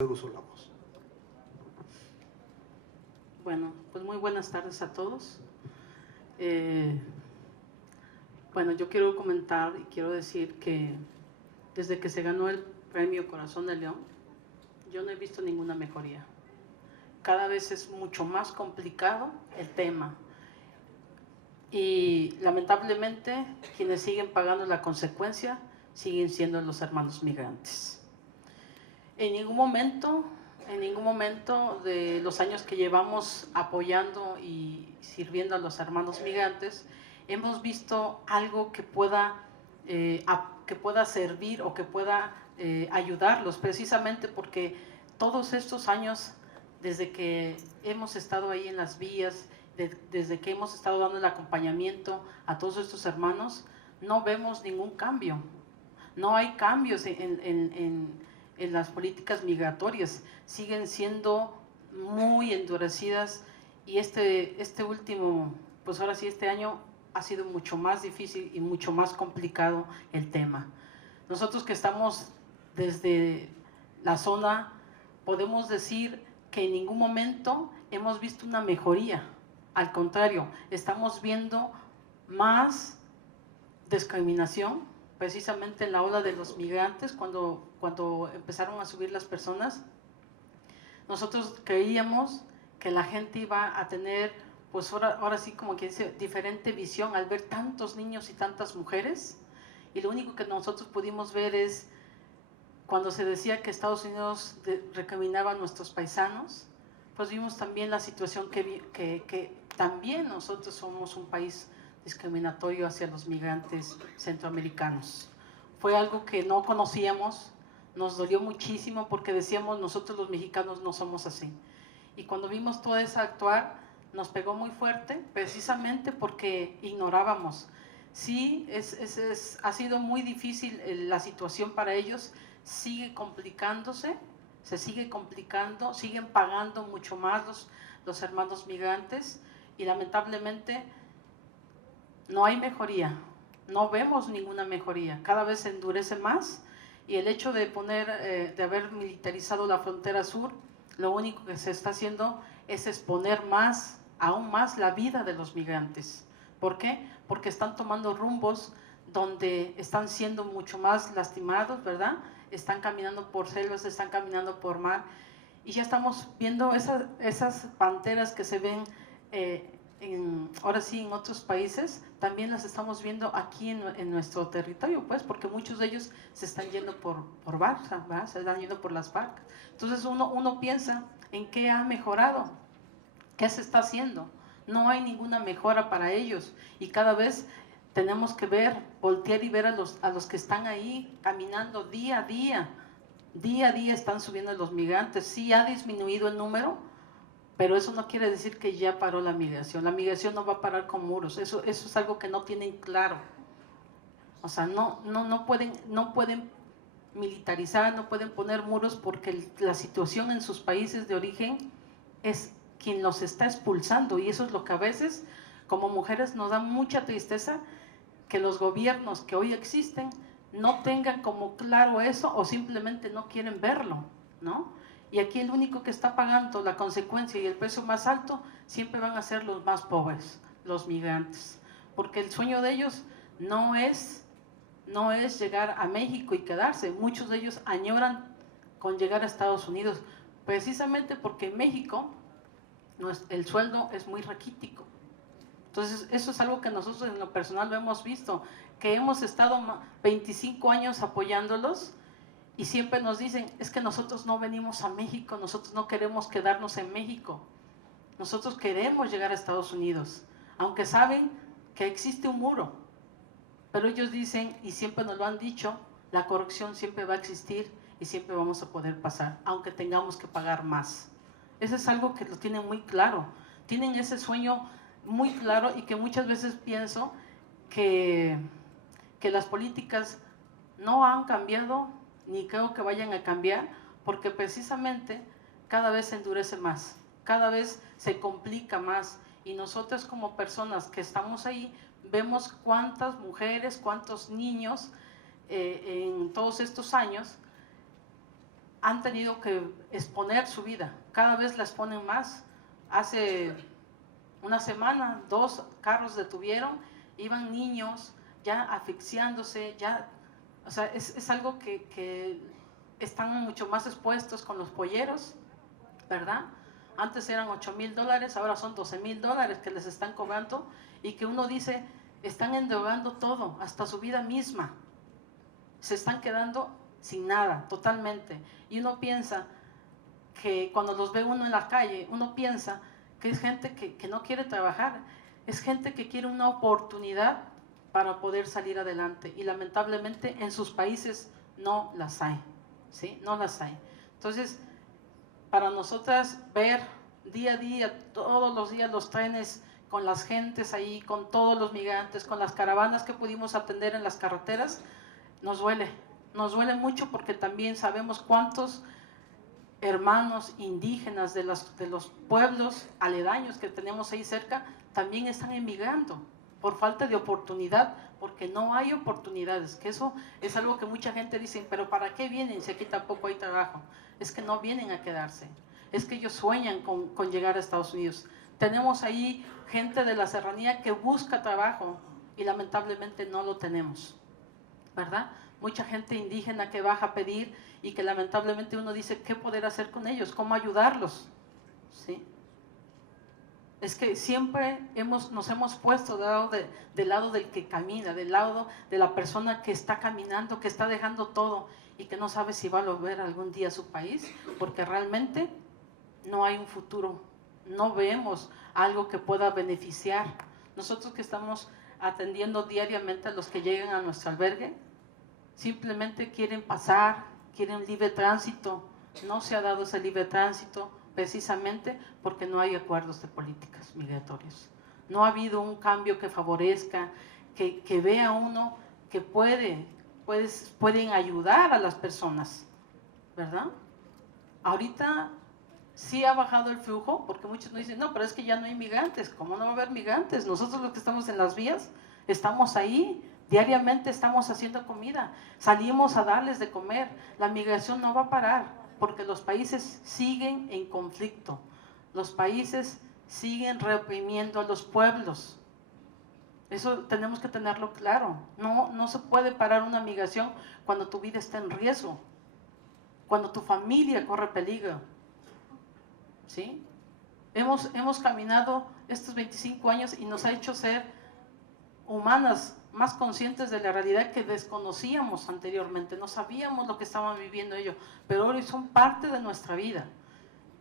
Luego solamos. Bueno, pues muy buenas tardes a todos. Bueno, yo quiero comentar y quiero decir que desde que se ganó el premio Corazón de León, yo no he visto ninguna mejoría. Cada vez es mucho más complicado el tema. Y lamentablemente quienes siguen pagando la consecuencia siguen siendo los hermanos migrantes. En ningún momento de los años que llevamos apoyando y sirviendo a los hermanos migrantes, hemos visto algo que pueda servir o que pueda ayudarlos, precisamente porque todos estos años, desde que hemos estado ahí en las vías, desde que hemos estado dando el acompañamiento a todos estos hermanos, no vemos ningún cambio. No hay cambios en las políticas migratorias, siguen siendo muy endurecidas, y este último, pues ahora sí, este año ha sido mucho más difícil y mucho más complicado el tema. Nosotros que estamos desde la zona podemos decir que en ningún momento hemos visto una mejoría, al contrario, estamos viendo más discriminación, precisamente en la ola de los migrantes, cuando empezaron a subir las personas. Nosotros creíamos que la gente iba a tener, pues ahora sí, como que dice, diferente visión al ver tantos niños y tantas mujeres, y lo único que nosotros pudimos ver es cuando se decía que Estados Unidos recriminaba a nuestros paisanos, pues vimos también la situación que también nosotros somos un país discriminatorio hacia los migrantes centroamericanos. Fue algo que no conocíamos, nos dolió muchísimo porque decíamos, nosotros los mexicanos no somos así. Y cuando vimos todo eso actuar, nos pegó muy fuerte, precisamente porque ignorábamos. Sí, ha sido muy difícil la situación para ellos, sigue complicándose, se sigue complicando, siguen pagando mucho más los hermanos migrantes, y lamentablemente no hay mejoría, no vemos ninguna mejoría, cada vez se endurece más, y el hecho de de haber militarizado la frontera sur, lo único que se está haciendo es exponer aún más la vida de los migrantes. ¿Por qué? Porque están tomando rumbos donde están siendo mucho más lastimados, ¿verdad? Están caminando por selvas, están caminando por mar, y ya estamos viendo esas panteras que se ven ahora sí en otros países, también las estamos viendo aquí en nuestro territorio, pues, porque muchos de ellos se están yendo por barca, ¿verdad? Se están yendo por las barcas. Entonces uno piensa en qué ha mejorado, qué se está haciendo. No hay ninguna mejora para ellos, y cada vez tenemos que voltear y ver a los que están ahí caminando día a día. Día a día están subiendo los migrantes. Sí ha disminuido el número, pero eso no quiere decir que ya paró la migración. La migración no va a parar con muros. Eso es algo que no tienen claro. O sea, no pueden militarizar, no pueden poner muros, porque la situación en sus países de origen es quien los está expulsando, y eso es lo que a veces como mujeres nos da mucha tristeza, que los gobiernos que hoy existen no tengan como claro eso, o simplemente no quieren verlo, ¿no? Y aquí el único que está pagando la consecuencia y el precio más alto siempre van a ser los más pobres, los migrantes, porque el sueño de ellos no es llegar a México y quedarse. Muchos de ellos añoran con llegar a Estados Unidos, precisamente porque en México el sueldo es muy raquítico. Entonces eso es algo que nosotros en lo personal lo hemos visto, que hemos estado 25 años apoyándolos, y siempre nos dicen, es que nosotros no venimos a México, nosotros no queremos quedarnos en México, nosotros queremos llegar a Estados Unidos, aunque saben que existe un muro. Pero ellos dicen, y siempre nos lo han dicho, la corrupción siempre va a existir y siempre vamos a poder pasar, aunque tengamos que pagar más. Eso es algo que lo tienen muy claro, tienen ese sueño muy claro, y que muchas veces pienso que las políticas no han cambiado, ni creo que vayan a cambiar, porque precisamente cada vez se endurece más, cada vez se complica más, y nosotros como personas que estamos ahí vemos cuántas mujeres, cuántos niños en todos estos años han tenido que exponer su vida, cada vez la exponen más. Hace una semana 2 carros detuvieron, iban niños ya asfixiándose, ya, o sea, es algo que están mucho más expuestos con los polleros, ¿verdad? Antes eran $8,000, ahora son $12,000 que les están cobrando, y que uno dice, están endeudando todo, hasta su vida misma, se están quedando sin nada, totalmente. Y uno piensa que cuando los ve uno en la calle, uno piensa que es gente que no quiere trabajar, es gente que quiere una oportunidad para poder salir adelante, y lamentablemente en sus países no las hay, ¿sí? No las hay. Entonces, para nosotras ver día a día, todos los días los trenes con las gentes ahí, con todos los migrantes, con las caravanas que pudimos atender en las carreteras, nos duele mucho, porque también sabemos cuántos hermanos indígenas de los pueblos aledaños que tenemos ahí cerca también están emigrando por falta de oportunidad, porque no hay oportunidades, que eso es algo que mucha gente dice, pero ¿para qué vienen si aquí tampoco hay trabajo? Es que no vienen a quedarse, es que ellos sueñan con llegar a Estados Unidos. Tenemos ahí gente de la serranía que busca trabajo y lamentablemente no lo tenemos, ¿verdad? Mucha gente indígena que baja a pedir y que lamentablemente uno dice, ¿qué poder hacer con ellos? ¿Cómo ayudarlos? ¿Sí? Es que siempre nos hemos puesto del lado del que camina, del lado de la persona que está caminando, que está dejando todo y que no sabe si va a volver algún día a su país, porque realmente no hay un futuro, no vemos algo que pueda beneficiar. Nosotros que estamos atendiendo diariamente a los que llegan a nuestro albergue, simplemente quieren pasar, quieren libre tránsito. No se ha dado ese libre tránsito precisamente porque no hay acuerdos de políticas migratorias. No ha habido un cambio que favorezca, que vea uno que pueden ayudar a las personas, ¿verdad? Ahorita sí ha bajado el flujo, porque muchos nos dicen, no, pero es que ya no hay migrantes. ¿Cómo no va a haber migrantes? Nosotros los que estamos en las vías, estamos ahí, diariamente estamos haciendo comida, salimos a darles de comer. La migración no va a parar, porque los países siguen en conflicto, los países siguen reprimiendo a los pueblos. Eso tenemos que tenerlo claro. No se puede parar una migración cuando tu vida está en riesgo, cuando tu familia corre peligro, ¿sí? Hemos caminado estos 25 años y nos ha hecho ser humanas, más conscientes de la realidad que desconocíamos anteriormente. No sabíamos lo que estaban viviendo ellos, pero hoy son parte de nuestra vida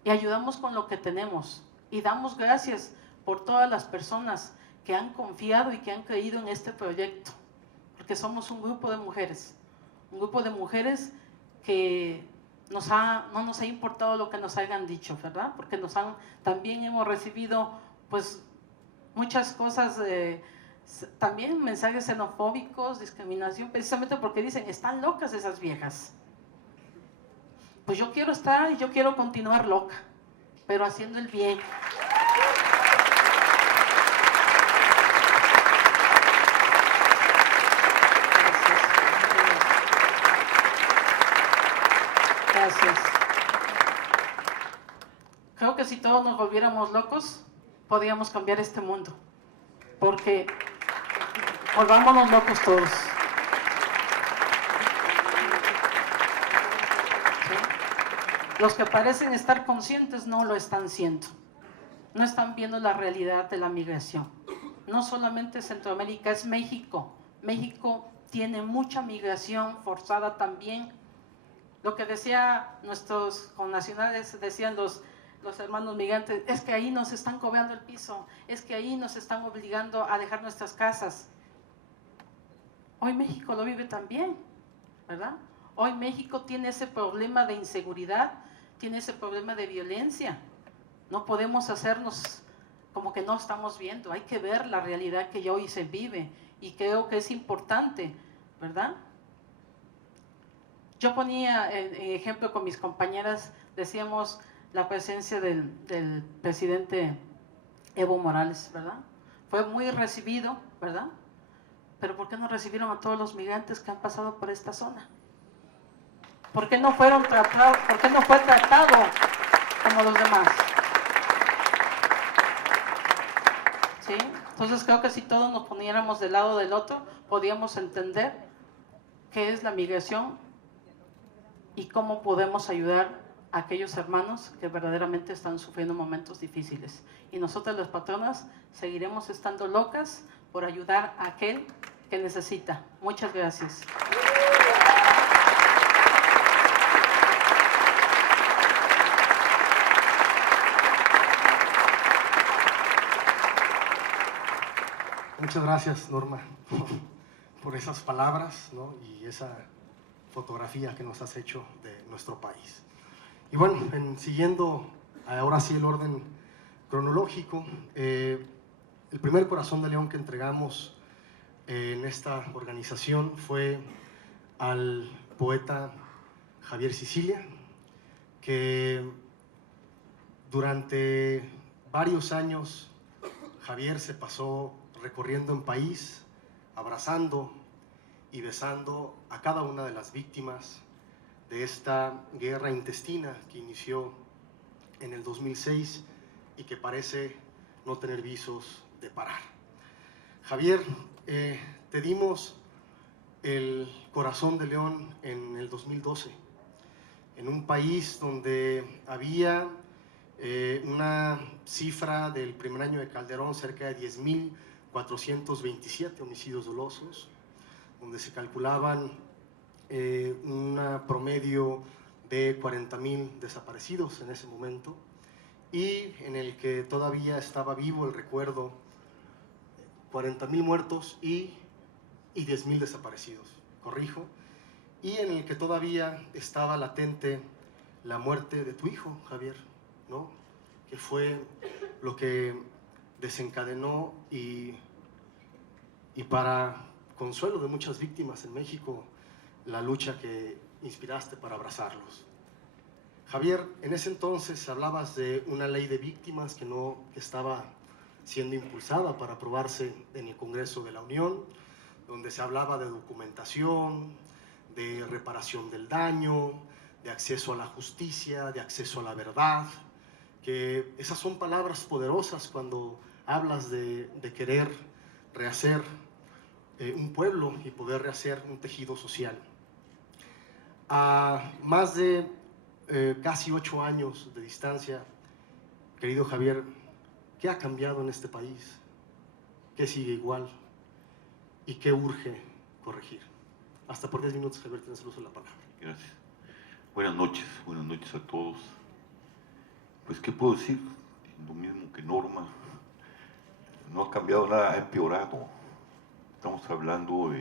y ayudamos con lo que tenemos, y damos gracias por todas las personas que han confiado y que han creído en este proyecto, porque somos un grupo de mujeres que no nos ha importado lo que nos hayan dicho, ¿verdad? Porque también hemos recibido pues muchas cosas, también mensajes xenofóbicos, discriminación, precisamente porque dicen, están locas esas viejas. Pues yo quiero estar y yo quiero continuar loca, pero haciendo el bien. Gracias. Creo que si todos nos volviéramos locos, podríamos cambiar este mundo, porque volvámonos locos todos. ¿Sí? Los que parecen estar conscientes no lo están siendo, no están viendo la realidad de la migración. No solamente Centroamérica, es México. México tiene mucha migración forzada también. Lo que decía nuestros connacionales, decían los hermanos migrantes, es que ahí nos están cobrando el piso, es que ahí nos están obligando a dejar nuestras casas. Hoy México lo vive también, ¿verdad? Hoy México tiene ese problema de inseguridad, tiene ese problema de violencia. No podemos hacernos como que no estamos viendo, hay que ver la realidad que ya hoy se vive, y creo que es importante, ¿verdad? Yo ponía en ejemplo con mis compañeras, decíamos la presencia del presidente Evo Morales, ¿verdad? Fue muy recibido, ¿verdad? Pero ¿por qué no recibieron a todos los migrantes que han pasado por esta zona? ¿Por qué no fue tratado como los demás? ¿Sí? Entonces creo que si todos nos poniéramos del lado del otro, podríamos entender qué es la migración y cómo podemos ayudar a aquellos hermanos que verdaderamente están sufriendo momentos difíciles. Y nosotras las patronas seguiremos estando locas por ayudar a aquel que necesita. Muchas gracias. Muchas gracias, Norma, por esas palabras, ¿no? Y esa fotografía que nos has hecho de nuestro país. Y bueno, siguiendo ahora sí el orden cronológico, el primer Corazón de León que entregamos en esta organización fue al poeta Javier Sicilia, que durante varios años Javier se pasó recorriendo el país, abrazando y besando a cada una de las víctimas de esta guerra intestina que inició en el 2006 y que parece no tener visos de parar. Javier, te dimos el Corazón de León en el 2012, en un país donde había una cifra del primer año de Calderón cerca de 10.427 homicidios dolosos, donde se calculaban un promedio de 40.000 desaparecidos en ese momento, y en el que todavía estaba vivo el recuerdo, 40.000 muertos y 10.000 desaparecidos, corrijo, y en el que todavía estaba latente la muerte de tu hijo, Javier, ¿no? Que fue lo que desencadenó y para consuelo de muchas víctimas en México, la lucha que inspiraste para abrazarlos. Javier, en ese entonces hablabas de una ley de víctimas que estaba siendo impulsada para aprobarse en el Congreso de la Unión, donde se hablaba de documentación, de reparación del daño, de acceso a la justicia, de acceso a la verdad, que esas son palabras poderosas cuando hablas de querer rehacer un pueblo y poder rehacer un tejido social. A más de casi 8 años de distancia, querido Javier, ¿qué ha cambiado en este país? ¿Qué sigue igual? ¿Y qué urge corregir? Hasta por 10 minutos, Javier, tienes el uso de la palabra. Gracias. Buenas noches a todos. Pues, ¿qué puedo decir? Lo mismo que Norma. No ha cambiado nada, ha empeorado. Estamos hablando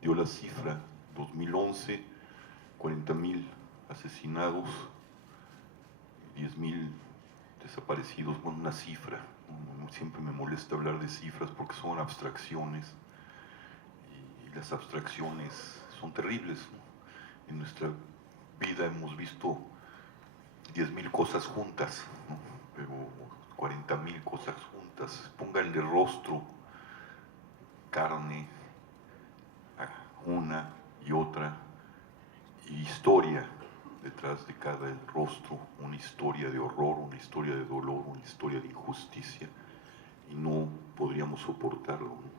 dio la cifra, 2011, 40.000 asesinados, 10.000 desaparecidos. Bueno, una cifra. Siempre me molesta hablar de cifras porque son abstracciones. Y las abstracciones son terribles, ¿no? En nuestra vida hemos visto 10.000 cosas juntas, ¿no? Pero 40.000 cosas juntas. Pónganle rostro, carne, una y otra, y historia detrás de cada rostro, una historia de horror, una historia de dolor, una historia de injusticia, y no podríamos soportarlo, ¿no?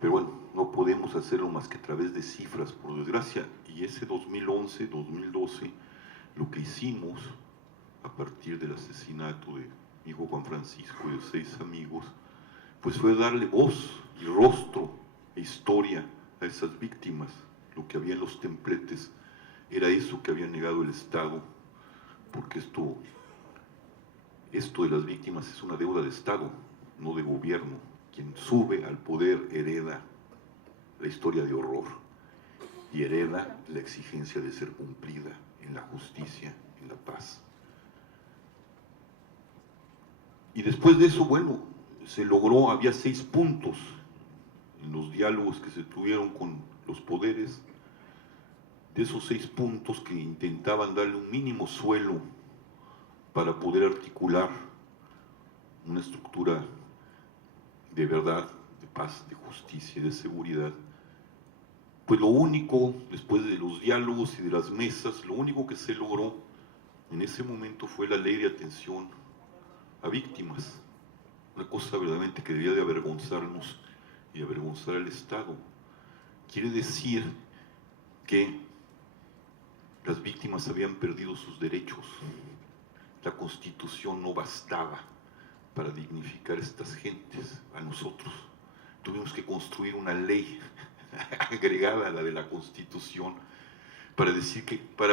Pero bueno, no podemos hacerlo más que a través de cifras, por desgracia. Y ese 2011, 2012, lo que hicimos a partir del asesinato de mi hijo Juan Francisco y de 6 amigos, pues fue darle voz y rostro e historia a esas víctimas. Lo que había en los templetes era eso que había negado el Estado, porque esto de las víctimas es una deuda de Estado, no de gobierno. Quien sube al poder hereda la historia de horror y hereda la exigencia de ser cumplida en la justicia, en la paz. Y después de eso, bueno, se logró, había 6 puntos en los diálogos que se tuvieron con los poderes, de esos 6 puntos que intentaban darle un mínimo suelo para poder articular una estructura de verdad, de paz, de justicia y de seguridad, pues lo único, después de los diálogos y de las mesas, lo único que se logró en ese momento fue la ley de atención a víctimas. Una cosa verdaderamente que debía de avergonzarnos y avergonzar al Estado. Quiere decir que las víctimas habían perdido sus derechos. La Constitución no bastaba para dignificar a estas gentes, a nosotros. Tuvimos que construir una ley agregada a la de la Constitución para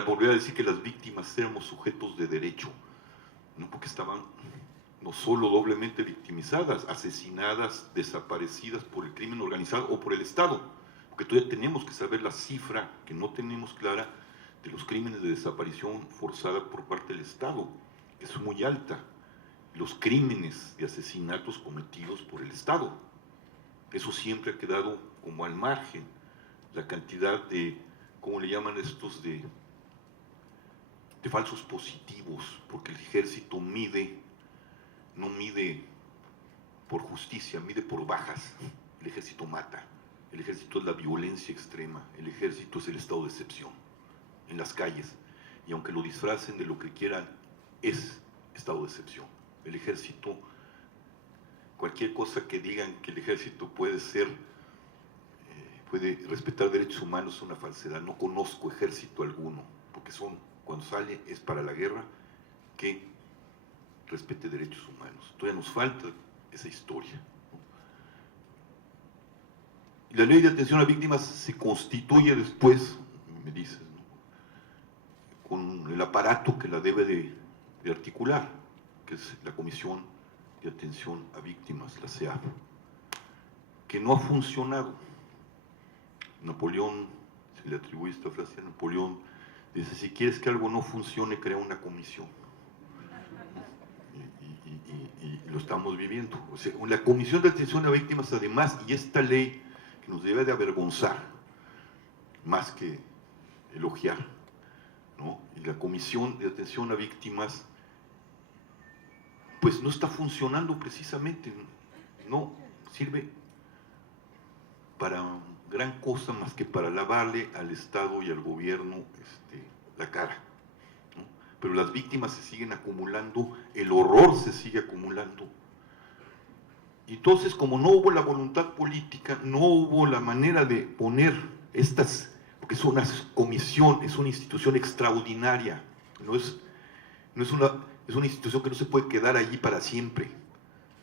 volver a decir que las víctimas éramos sujetos de derecho, ¿no? Porque estaban no solo doblemente victimizadas, asesinadas, desaparecidas por el crimen organizado o por el Estado, porque todavía tenemos que saber la cifra que no tenemos clara de los crímenes de desaparición forzada por parte del Estado, que es muy alta, los crímenes de asesinatos cometidos por el Estado. Eso siempre ha quedado como al margen, la cantidad de, ¿cómo le llaman estos? De falsos positivos, porque el ejército no mide por justicia, mide por bajas. El ejército mata, el ejército es la violencia extrema, el ejército es el estado de excepción en las calles, y aunque lo disfracen de lo que quieran, es estado de excepción. El ejército, cualquier cosa que digan que el ejército puede respetar derechos humanos es una falsedad. No conozco ejército alguno, porque cuando sale es para la guerra, que respete derechos humanos. Todavía nos falta esa historia, ¿no? Y la ley de atención a víctimas se constituye después, me dices, ¿no?, con el aparato que la debe de articular, que es la Comisión de Atención a Víctimas, la CEAV, que no ha funcionado. Napoleón, se le atribuye esta frase a Napoleón, dice: si quieres que algo no funcione, crea una comisión. Y lo estamos viviendo. O sea, la Comisión de Atención a Víctimas, además, y esta ley que nos debe de avergonzar, más que elogiar, ¿no? Y la Comisión de Atención a Víctimas, pues no está funcionando precisamente, no sirve para gran cosa más que para lavarle al Estado y al gobierno la cara, ¿no? Pero las víctimas se siguen acumulando, el horror se sigue acumulando. Y entonces, como no hubo la voluntad política, no hubo la manera de poner estas, porque es una comisión, es una institución extraordinaria, es una institución que no se puede quedar allí para siempre.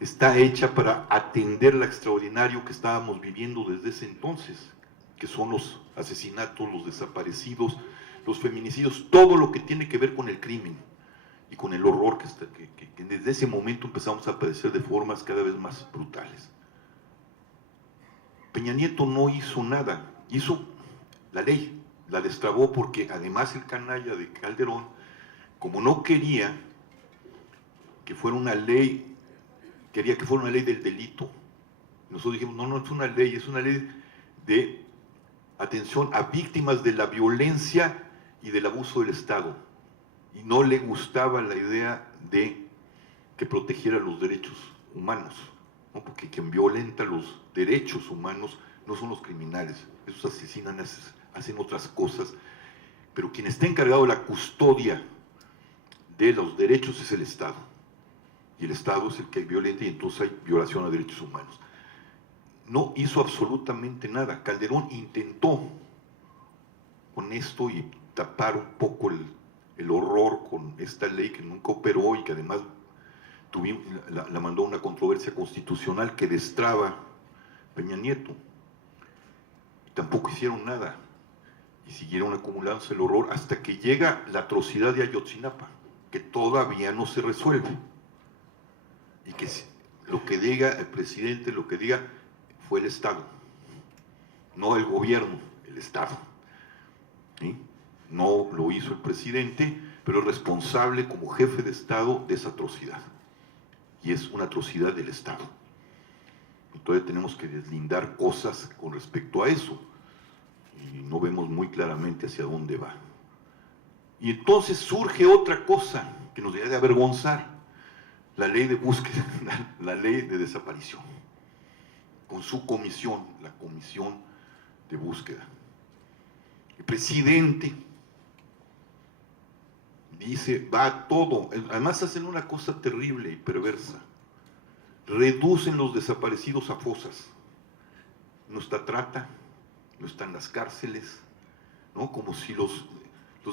Está hecha para atender lo extraordinario que estábamos viviendo desde ese entonces, que son los asesinatos, los desaparecidos, los feminicidios, todo lo que tiene que ver con el crimen y con el horror que desde ese momento empezamos a padecer de formas cada vez más brutales. Peña Nieto no hizo nada, hizo la ley, la destrabó, porque además el canalla de Calderón, como no quería que fuera una ley, quería que fuera una ley del delito. Nosotros dijimos: no es una ley, es una ley de atención a víctimas de la violencia y del abuso del Estado. Y no le gustaba la idea de que protegiera los derechos humanos, ¿no? Porque quien violenta los derechos humanos no son los criminales, esos asesinan, hacen otras cosas, pero quien está encargado de la custodia de los derechos es el Estado. Y el Estado es el que violenta, y entonces hay violación a derechos humanos. No hizo absolutamente nada. Calderón intentó con esto y tapar un poco el horror con esta ley que nunca operó y que además la mandó a una controversia constitucional que destraba Peña Nieto. Y tampoco hicieron nada y siguieron acumulándose el horror hasta que llega la atrocidad de Ayotzinapa, que todavía no se resuelve. Y que lo que diga el presidente, lo que diga, fue el Estado, no el gobierno, el Estado, ¿sí? No lo hizo el presidente, pero es responsable como jefe de Estado de esa atrocidad, y es una atrocidad del Estado. Entonces tenemos que deslindar cosas con respecto a eso, y no vemos muy claramente hacia dónde va. Y entonces surge otra cosa que nos debe de avergonzar: la ley de búsqueda, la ley de desaparición, con su comisión, la comisión de búsqueda. El presidente dice, va a todo. Además hacen una cosa terrible y perversa. Reducen los desaparecidos a fosas. No está trata, no están las cárceles, ¿no? Como si los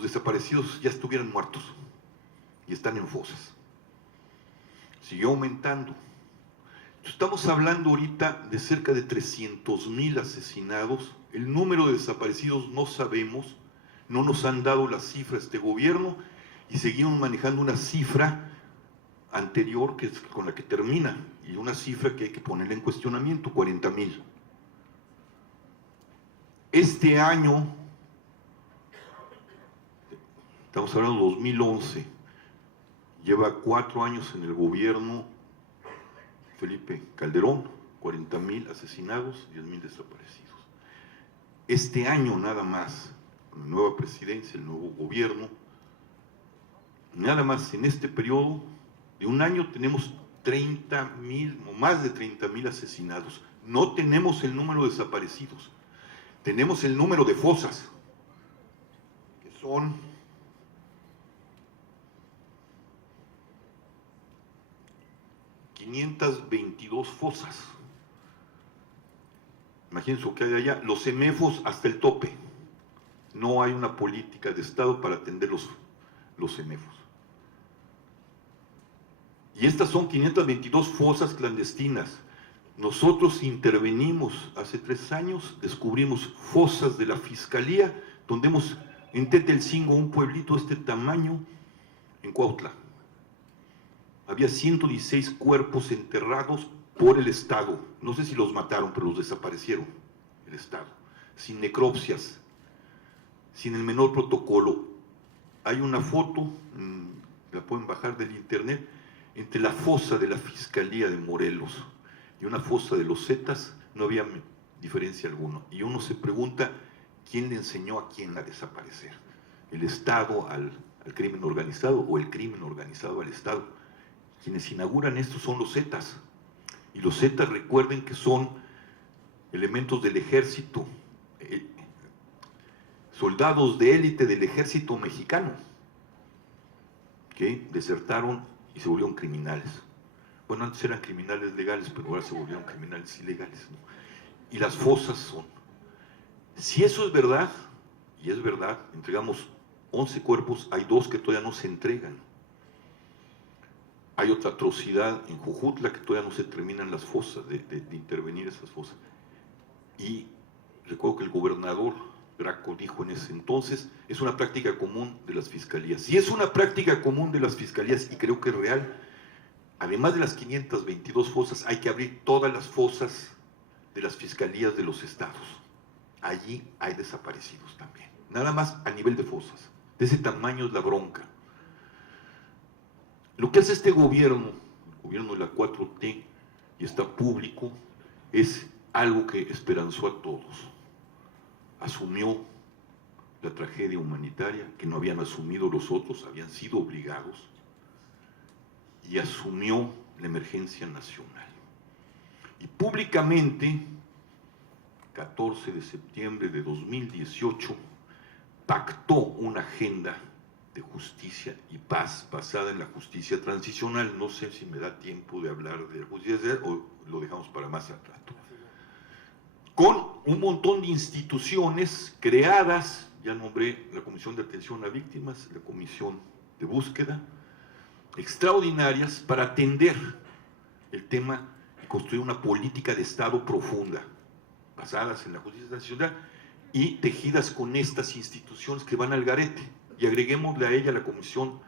desaparecidos ya estuvieran muertos y están en fosas. Siguió aumentando. Estamos hablando ahorita de cerca de 300,000 asesinados. El número de desaparecidos no sabemos, no nos han dado la cifra este gobierno y seguimos manejando una cifra anterior que es con la que termina y una cifra que hay que ponerle en cuestionamiento, 40,000. Este año, estamos hablando de 2011, lleva 4 años en el gobierno Felipe Calderón, 40,000 asesinados, 10,000 desaparecidos. Este año nada más, con la nueva presidencia, el nuevo gobierno, nada más en este periodo de un año tenemos 30,000 o más de 30,000 asesinados. No tenemos el número de desaparecidos, tenemos el número de fosas, que son 522 fosas. Imagínense lo que hay allá, los CEMEFOS hasta el tope. No hay una política de Estado para atender los CEMEFOS. Y estas son 522 fosas clandestinas. Nosotros intervenimos hace 3 años, descubrimos fosas de la Fiscalía, donde hemos, en Tetelcingo, un pueblito de este tamaño, en Cuautla. Había 116 cuerpos enterrados por el Estado. No sé si los mataron, pero los desaparecieron, el Estado. Sin necropsias, sin el menor protocolo. Hay una foto, la pueden bajar del internet, entre la fosa de la Fiscalía de Morelos y una fosa de los Zetas, no había diferencia alguna. Y uno se pregunta, ¿quién le enseñó a quién a desaparecer? ¿El Estado al crimen organizado o el crimen organizado al Estado? Quienes inauguran esto son los Zetas. Y los Zetas, recuerden que son elementos del ejército, soldados de élite del ejército mexicano, que desertaron y se volvieron criminales. Bueno, antes eran criminales legales, pero ahora se volvieron criminales ilegales, ¿no? Y las fosas son. Si eso es verdad, y es verdad, entregamos 11 cuerpos, hay 2 que todavía no se entregan. Hay otra atrocidad en Jojutla que todavía no se terminan las fosas, de intervenir esas fosas. Y recuerdo que el gobernador Graco dijo en ese entonces, es una práctica común de las fiscalías. Si es una práctica común de las fiscalías, y creo que es real, además de las 522 fosas, hay que abrir todas las fosas de las fiscalías de los estados. Allí hay desaparecidos también. Nada más a nivel de fosas. De ese tamaño es la bronca. Lo que hace este gobierno, el gobierno de la 4T, y está público, es algo que esperanzó a todos. Asumió la tragedia humanitaria que no habían asumido los otros, habían sido obligados, y asumió la emergencia nacional. Y públicamente, 14 de septiembre de 2018, pactó una agenda de justicia y paz basada en la justicia transicional. No sé si me da tiempo de hablar de la justicia o lo dejamos para más al rato. Con un montón de instituciones creadas, ya nombré la Comisión de Atención a Víctimas, la Comisión de Búsqueda, extraordinarias para atender el tema y construir una política de Estado profunda, basadas en la justicia transicional y tejidas con estas instituciones que van al garete. Y agreguémosle a ella la Comisión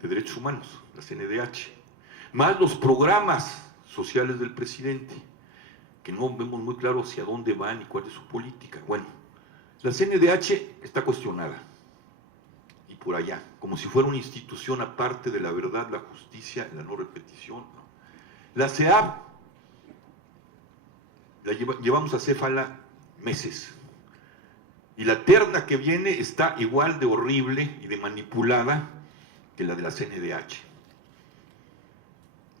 de Derechos Humanos, la CNDH, más los programas sociales del presidente, que no vemos muy claro hacia dónde van y cuál es su política. Bueno, la CNDH está cuestionada, y por allá, como si fuera una institución aparte de la verdad, la justicia, la no repetición, ¿no? La CEAB, llevamos a Céfala meses, y la terna que viene está igual de horrible y de manipulada que la de la CNDH,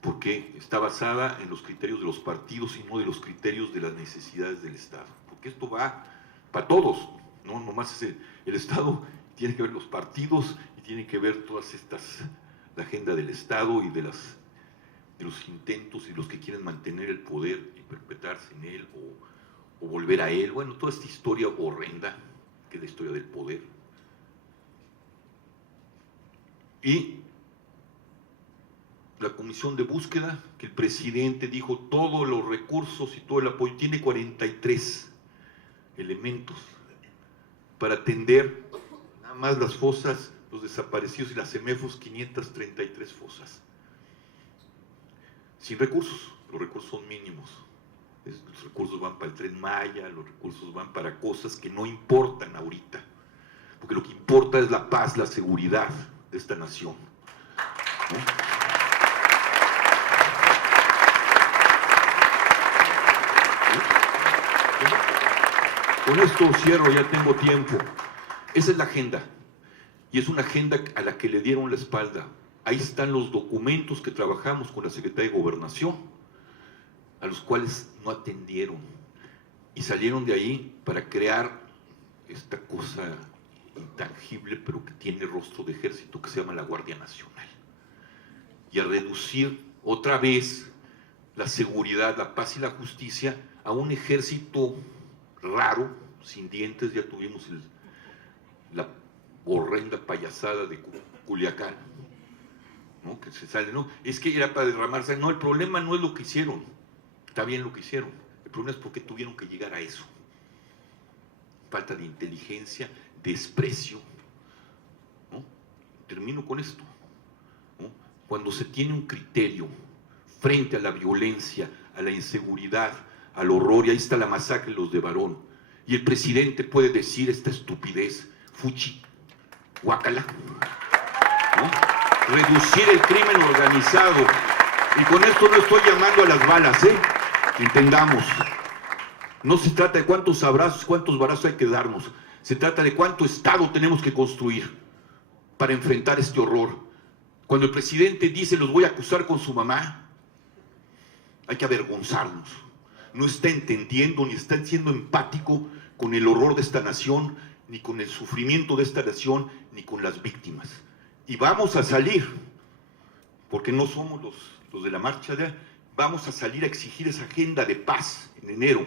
porque está basada en los criterios de los partidos y no de los criterios de las necesidades del Estado, porque esto va para todos, no nomás es el Estado, tiene que ver los partidos y tiene que ver todas estas, la agenda del Estado y de los intentos y los que quieren mantener el poder y perpetrarse en él o volver a él. Bueno, toda esta historia horrenda que es la historia del poder. Y la comisión de búsqueda, que el presidente dijo todos los recursos y todo el apoyo, tiene 43 elementos para atender nada más las fosas, los desaparecidos y las CEMEFOS, 533 fosas. Sin recursos, los recursos son mínimos. Los recursos van para el Tren Maya, los recursos van para cosas que no importan ahorita, porque lo que importa es la paz, la seguridad de esta nación, ¿no? Con esto cierro, ya tengo tiempo. Esa es la agenda, y es una agenda a la que le dieron la espalda. Ahí están los documentos que trabajamos con la Secretaría de Gobernación, a los cuales no atendieron, y salieron de ahí para crear esta cosa intangible, pero que tiene rostro de ejército, que se llama la Guardia Nacional, y a reducir otra vez la seguridad, la paz y la justicia a un ejército raro, sin dientes. Ya tuvimos la horrenda payasada de Culiacán, ¿no? Que se sale, no, es que era para derramarse. No, el problema no es lo que hicieron, está bien lo que hicieron, el problema es por qué tuvieron que llegar a eso. Falta de inteligencia, desprecio, ¿no? Termino con esto, ¿no? Cuando se tiene un criterio frente a la violencia, a la inseguridad, al horror, y ahí está la masacre de los de Barón, y el presidente puede decir esta estupidez, fuchi, guácala, ¿no? Reducir el crimen organizado, y con esto no estoy llamando a las balas, entendamos, no se trata de cuántos abrazos, cuántos balazos hay que darnos, se trata de cuánto Estado tenemos que construir para enfrentar este horror. Cuando el presidente dice los voy a acusar con su mamá, hay que avergonzarnos. No está entendiendo ni está siendo empático con el horror de esta nación, ni con el sufrimiento de esta nación, ni con las víctimas. Y vamos a salir, porque no somos los de la marcha, vamos a salir a exigir esa agenda de paz en enero,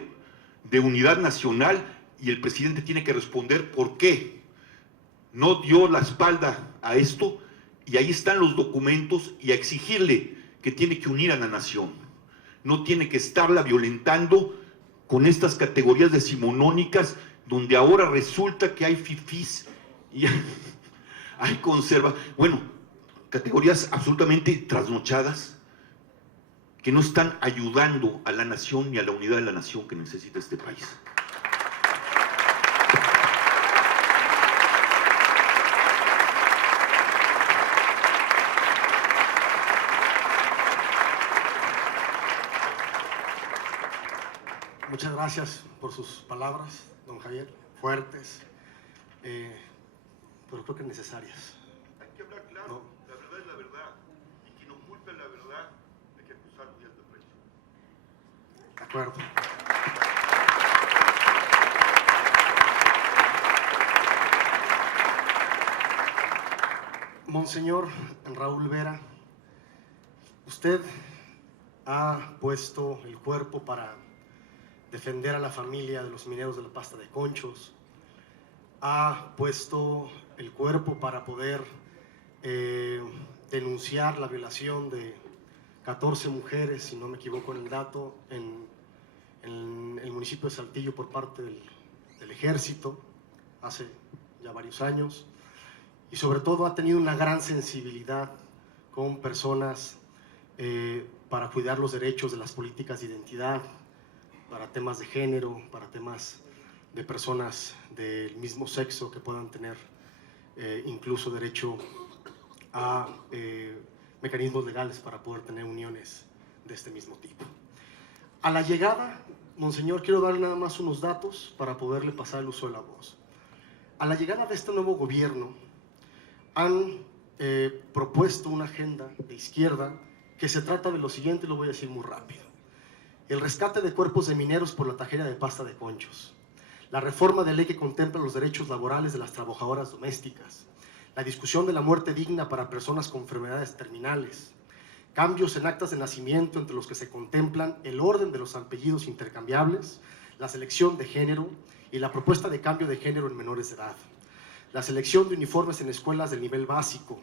de unidad nacional, y el presidente tiene que responder por qué no dio la espalda a esto, y ahí están los documentos, y a exigirle que tiene que unir a la nación. No tiene que estarla violentando con estas categorías decimonónicas, donde ahora resulta que hay fifís y hay conserva, bueno, categorías absolutamente trasnochadas, que no están ayudando a la nación ni a la unidad de la nación que necesita este país. Muchas gracias por sus palabras, don Javier, fuertes, pero creo que necesarias. Hay que hablar claro, ¿no? La verdad es la verdad, y quien oculta la verdad hay que acusarlo de alto precio. De acuerdo. Monseñor Raúl Vera, usted ha puesto el cuerpo para defender a la familia de los mineros de la pasta de Conchos, ha puesto el cuerpo para poder denunciar la violación de 14 mujeres, si no me equivoco en el dato, en el municipio de Saltillo por parte del ejército, hace ya varios años, y sobre todo ha tenido una gran sensibilidad con personas para cuidar los derechos de las políticas de identidad, para temas de género, para temas de personas del mismo sexo que puedan tener incluso derecho a mecanismos legales para poder tener uniones de este mismo tipo. A la llegada, Monseñor, quiero darle nada más unos datos para poderle pasar el uso de la voz. A la llegada de este nuevo gobierno, han propuesto una agenda de izquierda que se trata de lo siguiente, lo voy a decir muy rápido. El rescate de cuerpos de mineros por la tragedia de Pasta de Conchos, la reforma de ley que contempla los derechos laborales de las trabajadoras domésticas, la discusión de la muerte digna para personas con enfermedades terminales, cambios en actas de nacimiento entre los que se contemplan el orden de los apellidos intercambiables, la selección de género y la propuesta de cambio de género en menores de edad, la selección de uniformes en escuelas del nivel básico.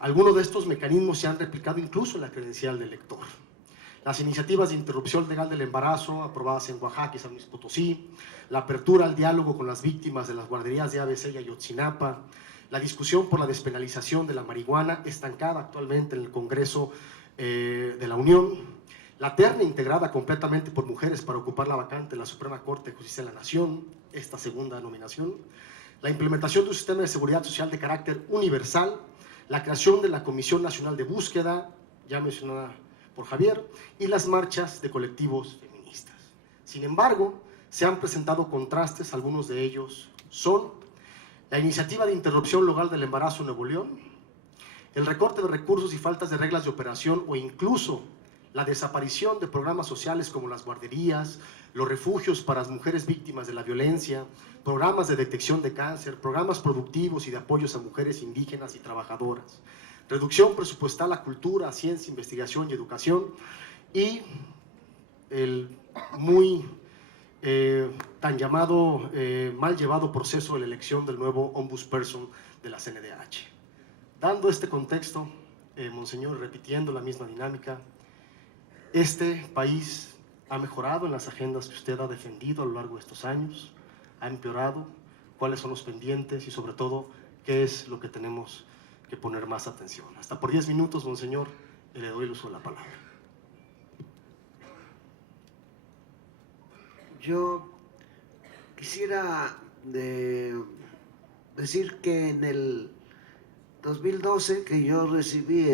Algunos de estos mecanismos se han replicado incluso en la credencial del lector. Las iniciativas de interrupción legal del embarazo aprobadas en Oaxaca y San Luis Potosí, la apertura al diálogo con las víctimas de las guarderías de ABC y Ayotzinapa, la discusión por la despenalización de la marihuana estancada actualmente en el Congreso de la Unión, la terna integrada completamente por mujeres para ocupar la vacante en la Suprema Corte de Justicia de la Nación, esta segunda nominación, la implementación de un sistema de seguridad social de carácter universal, la creación de la Comisión Nacional de Búsqueda, ya mencionada por Javier, y las marchas de colectivos feministas. Sin embargo, se han presentado contrastes, algunos de ellos son la iniciativa de interrupción legal del embarazo en Nuevo León, el recorte de recursos y faltas de reglas de operación o incluso la desaparición de programas sociales como las guarderías, los refugios para las mujeres víctimas de la violencia, programas de detección de cáncer, programas productivos y de apoyos a mujeres indígenas y trabajadoras, reducción presupuestal a cultura, ciencia, investigación y educación, y el muy tan llamado, mal llevado proceso de la elección del nuevo ombudsperson de la CNDH. Dando este contexto, Monseñor, repitiendo la misma dinámica, este país ha mejorado en las agendas que usted ha defendido a lo largo de estos años, ha empeorado, cuáles son los pendientes y sobre todo, qué es lo que tenemos que poner más atención. Hasta por 10 minutos, Monseñor, le doy el uso de la palabra. Yo quisiera decir que en el 2012 que yo recibí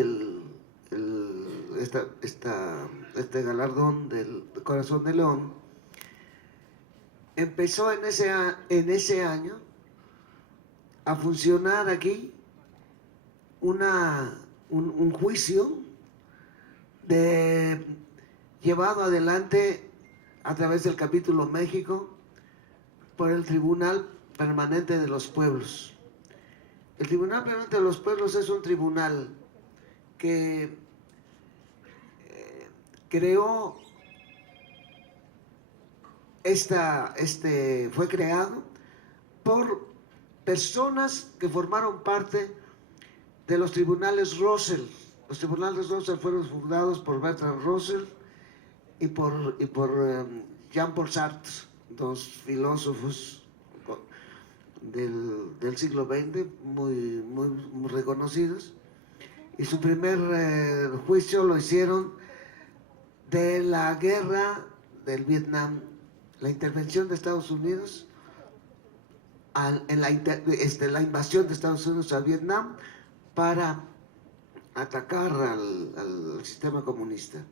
este galardón del Corazón de León, empezó en ese año a funcionar aquí un juicio llevado adelante a través del capítulo México por el Tribunal Permanente de los Pueblos. El Tribunal Permanente de los Pueblos es un tribunal que creó fue creado por personas que formaron parte de los tribunales Russell. Los tribunales Russell fueron fundados por Bertrand Russell y por Jean-Paul Sartre, dos filósofos del siglo XX muy reconocidos. Y su primer juicio lo hicieron de la guerra del Vietnam, la intervención de Estados Unidos, la invasión de Estados Unidos a Vietnam para atacar al sistema comunista,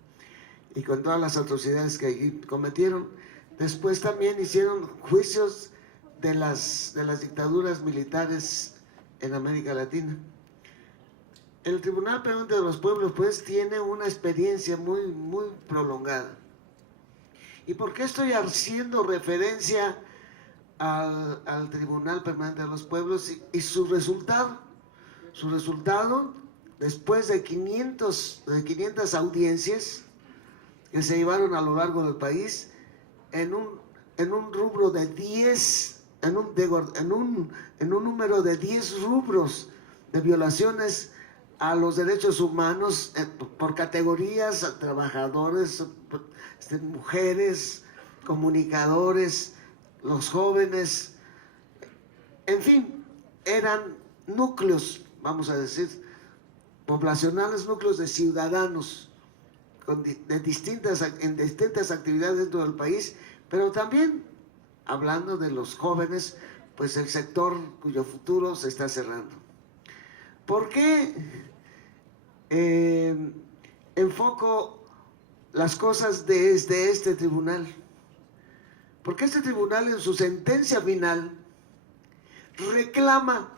y con todas las atrocidades que allí cometieron. Después también hicieron juicios de las dictaduras militares en América Latina. El Tribunal Permanente de los Pueblos, pues, tiene una experiencia muy prolongada. ¿Y por qué estoy haciendo referencia al Tribunal Permanente de los Pueblos y su resultado? Su resultado, después de 500 audiencias que se llevaron a lo largo del país, en un rubro de 10, en un número de 10 rubros de violaciones a los derechos humanos por categorías, a trabajadores, mujeres, comunicadores, los jóvenes, en fin, eran núcleos, vamos a decir, poblacionales, núcleos de ciudadanos en distintas actividades dentro del país, pero también, hablando de los jóvenes, pues el sector cuyo futuro se está cerrando. ¿Por qué enfoco las cosas desde este tribunal? Porque este tribunal, en su sentencia final, reclama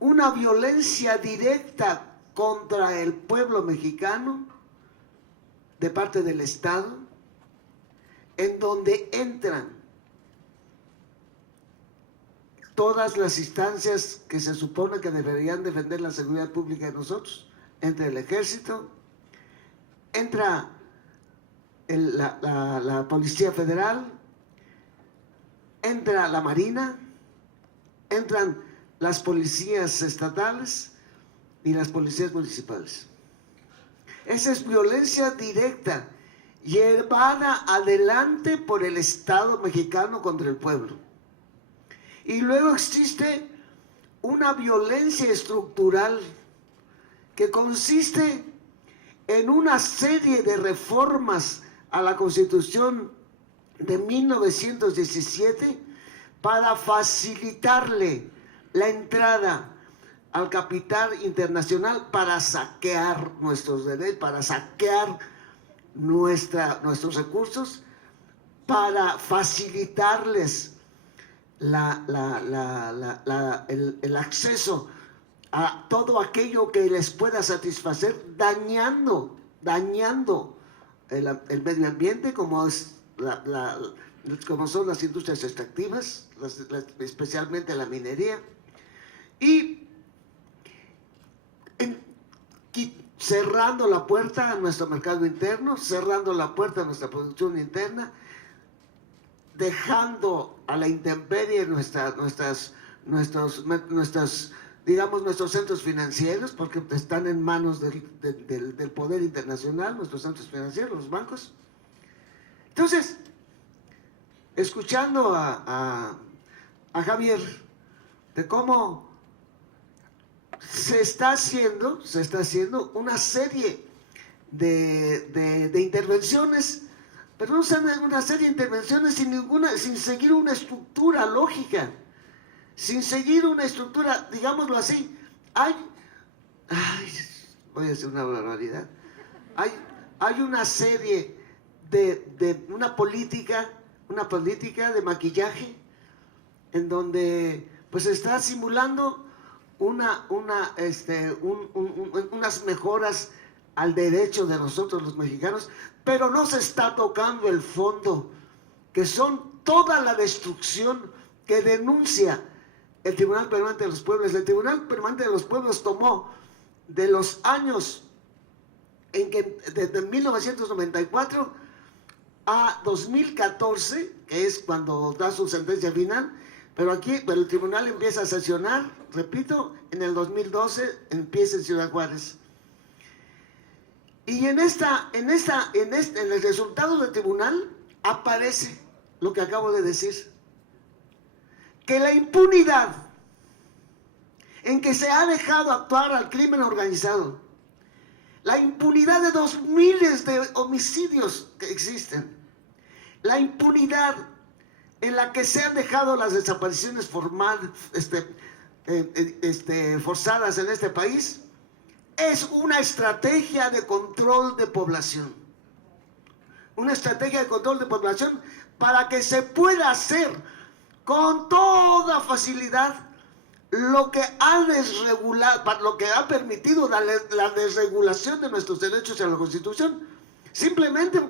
una violencia directa contra el pueblo mexicano de parte del Estado, en donde entran todas las instancias que se supone que deberían defender la seguridad pública de nosotros. Entra el ejército, entra la Policía Federal, entra la Marina, entran las policías estatales y las policías municipales. Esa es violencia directa, llevada adelante por el Estado mexicano contra el pueblo. Y luego existe una violencia estructural que consiste en una serie de reformas a la Constitución de 1917 para facilitarle la entrada al capital internacional para saquear nuestros derechos, para saquear nuestros recursos, para facilitarles el acceso a todo aquello que les pueda satisfacer, dañando el medio ambiente, como son las industrias extractivas, especialmente la minería, y cerrando la puerta a nuestro mercado interno, cerrando la puerta a nuestra producción interna, dejando a la intemperie nuestros centros financieros, porque están en manos del poder internacional, nuestros centros financieros, los bancos. Entonces, escuchando a Javier, de cómo se está haciendo una serie de intervenciones, pero no son una serie de intervenciones sin seguir una estructura lógica, sin seguir una estructura, digámoslo así. Voy a decir una barbaridad. Hay una serie de una política de maquillaje en donde pues se está simulando unas mejoras al derecho de nosotros los mexicanos, pero no se está tocando el fondo, que son toda la destrucción que denuncia el Tribunal Permanente de los Pueblos. El Tribunal Permanente de los Pueblos tomó de los años en que, desde 1994 a 2014, que es cuando da su sentencia final, pero aquí el tribunal empieza a sesionar, repito, en el 2012 empieza en Ciudad Juárez. Y en el resultado del tribunal aparece lo que acabo de decir, que la impunidad en que se ha dejado actuar al crimen organizado, la impunidad de 2000 de homicidios que existen, la impunidad en la que se han dejado las desapariciones forzadas en este país, es una estrategia de control de población. Una estrategia de control de población para que se pueda hacer con toda facilidad lo que ha permitido la desregulación de nuestros derechos en la Constitución. Simplemente,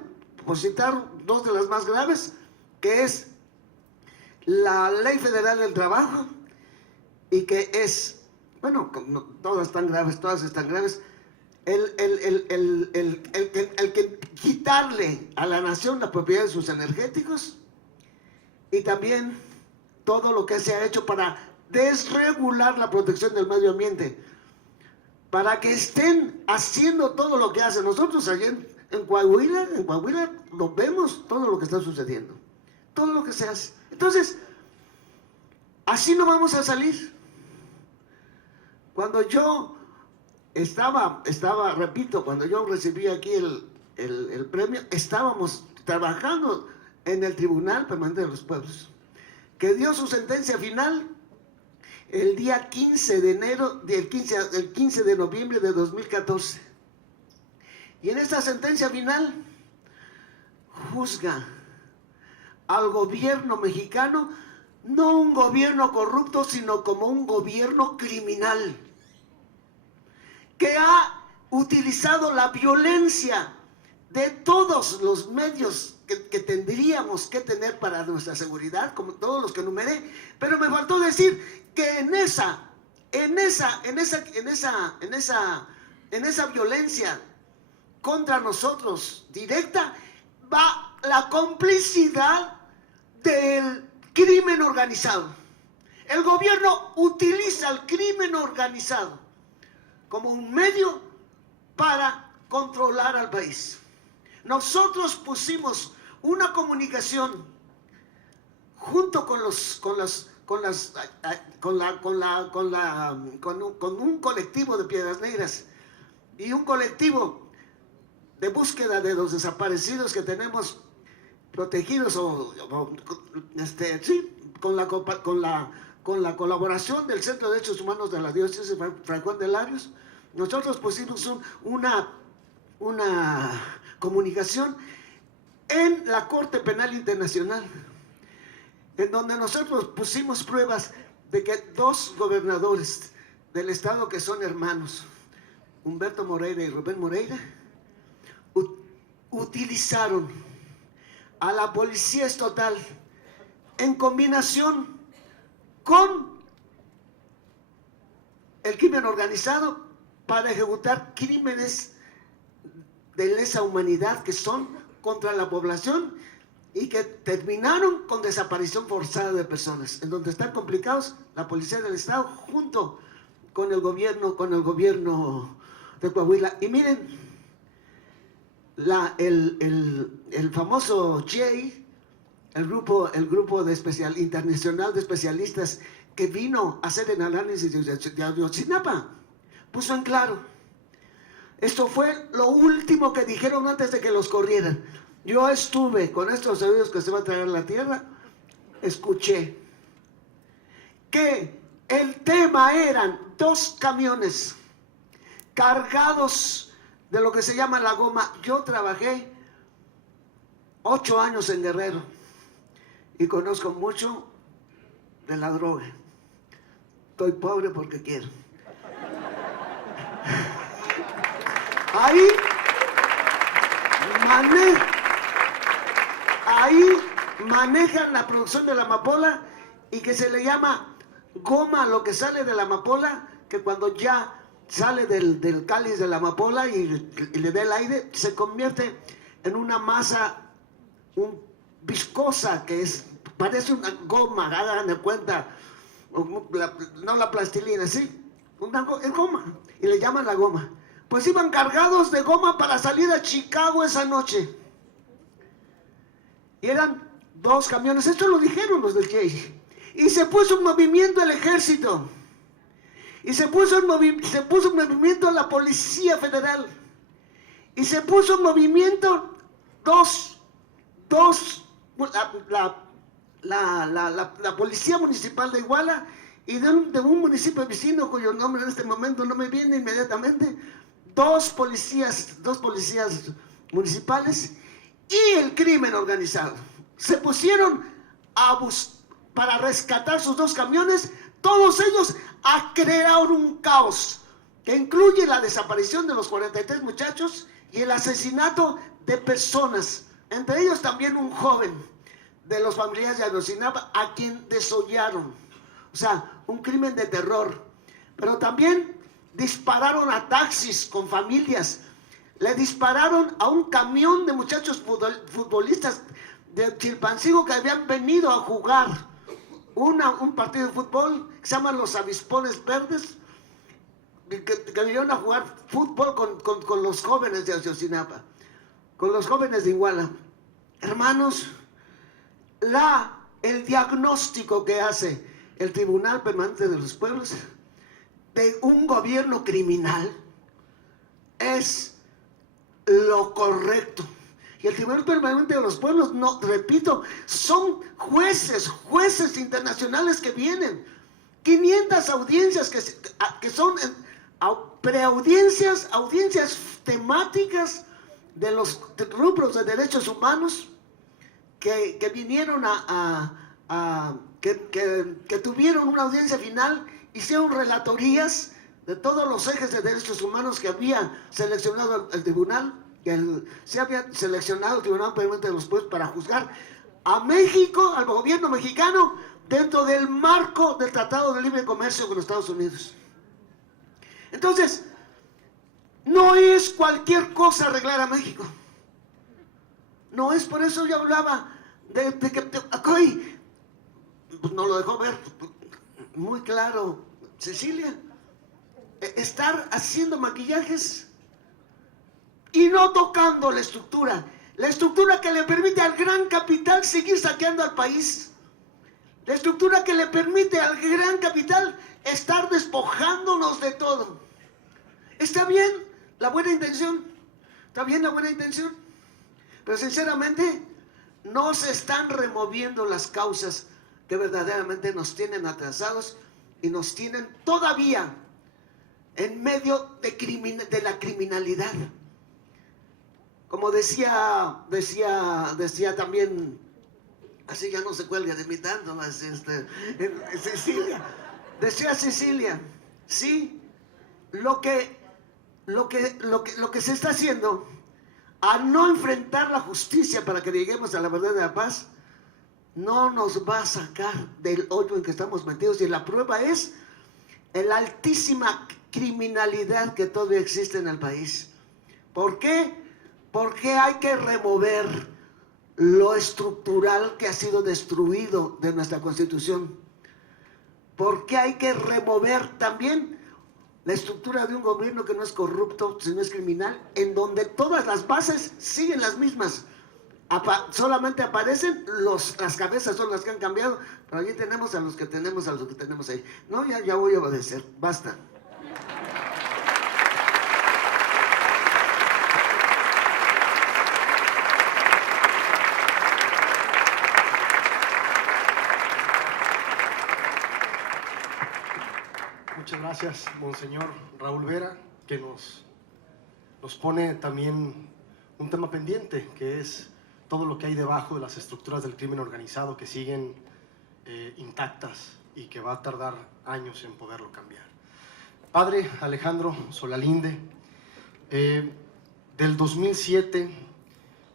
por citar dos de las más graves, que es la Ley Federal del Trabajo, y que es, bueno, todas están graves, el que quitarle a la nación la propiedad de sus energéticos, y también todo lo que se ha hecho para desregular la protección del medio ambiente, para que estén haciendo todo lo que hacen. Nosotros allá en Coahuila lo vemos, todo lo que está sucediendo, todo lo que se hace. Entonces, así no vamos a salir. Cuando yo repito, cuando yo recibí aquí el premio, estábamos trabajando en el Tribunal Permanente de los Pueblos, que dio su sentencia final el día 15 de noviembre de 2014. Y en esta sentencia final juzga al gobierno mexicano, no un gobierno corrupto, sino como un gobierno criminal, que ha utilizado la violencia de todos los medios que tendríamos que tener para nuestra seguridad, como todos los que enumeré, pero me faltó decir que en esa violencia contra nosotros directa va la complicidad del crimen organizado. El gobierno utiliza el crimen organizado como un medio para controlar al país. Nosotros pusimos una comunicación junto con un colectivo de Piedras Negras y un colectivo de búsqueda de los desaparecidos que tenemos protegidos con la colaboración del Centro de Derechos Humanos de la Diócesis Fray Juan de Larios. Nosotros pusimos una comunicación en la Corte Penal Internacional, en donde nosotros pusimos pruebas de que 2 gobernadores del estado que son hermanos, Humberto Moreira y Rubén Moreira, utilizaron a la policía estatal en combinación con el crimen organizado para ejecutar crímenes de lesa humanidad que son contra la población y que terminaron con desaparición forzada de personas, en donde están complicados la policía del estado junto con el gobierno de Coahuila. Y miren, el famoso GIEI, el grupo internacional de especialistas que vino a hacer el análisis de Ayotzinapa, puso en claro, esto fue lo último que dijeron antes de que los corrieran. Yo estuve con estos oídos que se va a traer a la tierra, escuché que el tema eran 2 camiones cargados de lo que se llama la goma. Yo trabajé 8 años en Guerrero y conozco mucho de la droga. Estoy pobre porque quiero. Ahí manejan la producción de la amapola y que se le llama goma, lo que sale de la amapola, que cuando ya sale del cáliz de la amapola y le da el aire, se convierte en una masa viscosa que parece una goma, hagan de cuenta, no la plastilina, sí, es goma, y le llaman la goma. Pues iban cargados de goma para salir a Chicago esa noche. Y eran 2 camiones, esto lo dijeron los del GIEI. Y se puso en movimiento el ejército. Y se puso en movimiento la Policía Federal. Y se puso en movimiento la Policía Municipal de Iguala y de un municipio vecino cuyo nombre en este momento no me viene inmediatamente. 2 policías municipales y el crimen organizado. Se pusieron para rescatar sus 2 camiones, todos ellos a crear un caos que incluye la desaparición de los 43 muchachos y el asesinato de personas, entre ellos también un joven de los familiares de Ayotzinapa a quien desollaron. O sea, un crimen de terror. Pero también dispararon a taxis con familias, le dispararon a un camión de muchachos futbolistas de Chilpancingo que habían venido a jugar un partido de fútbol que se llama los Avispones Verdes, que vinieron a jugar fútbol con los jóvenes de Ayotzinapa, con los jóvenes de Iguala. Hermanos, el diagnóstico que hace el Tribunal Permanente de los Pueblos de un gobierno criminal es lo correcto. Y el Tribunal Permanente de los Pueblos, no, repito, son jueces internacionales que vienen. 500 audiencias que son preaudiencias, audiencias temáticas de los rubros de derechos humanos que vinieron que tuvieron una audiencia final, hicieron relatorías de todos los ejes de derechos humanos que había seleccionado el tribunal se había seleccionado el Tribunal Permanente de los Pueblos para juzgar a México, al gobierno mexicano, dentro del marco del Tratado de Libre Comercio con los Estados Unidos. Entonces, no es cualquier cosa arreglar a México. No es, por eso yo hablaba de que hoy, pues nos lo dejó ver muy claro Cecilia, estar haciendo maquillajes y no tocando la estructura que le permite al gran capital seguir saqueando al país, la estructura que le permite al gran capital estar despojándonos de todo. Está bien la buena intención, pero sinceramente no se están removiendo las causas que verdaderamente nos tienen atrasados y nos tienen todavía en medio de la criminalidad. Como decía también, así ya no se cuelga de mí tanto, más Cecilia, decía Cecilia, sí, lo que se está haciendo a no enfrentar la justicia para que lleguemos a la verdad de la paz, no nos va a sacar del hoyo en que estamos metidos, y la prueba es la altísima criminalidad que todavía existe en el país. ¿Por qué? Porque hay que remover lo estructural que ha sido destruido de nuestra Constitución. Porque hay que remover también la estructura de un gobierno que no es corrupto, sino es criminal, en donde todas las bases siguen las mismas. Solamente aparecen las cabezas, son las que han cambiado, pero allí tenemos a los que tenemos ahí. No, ya voy a obedecer, basta. Muchas gracias, Monseñor Raúl Vera, que nos pone también un tema pendiente, que es todo lo que hay debajo de las estructuras del crimen organizado que siguen intactas y que va a tardar años en poderlo cambiar. Padre Alejandro Solalinde, del 2007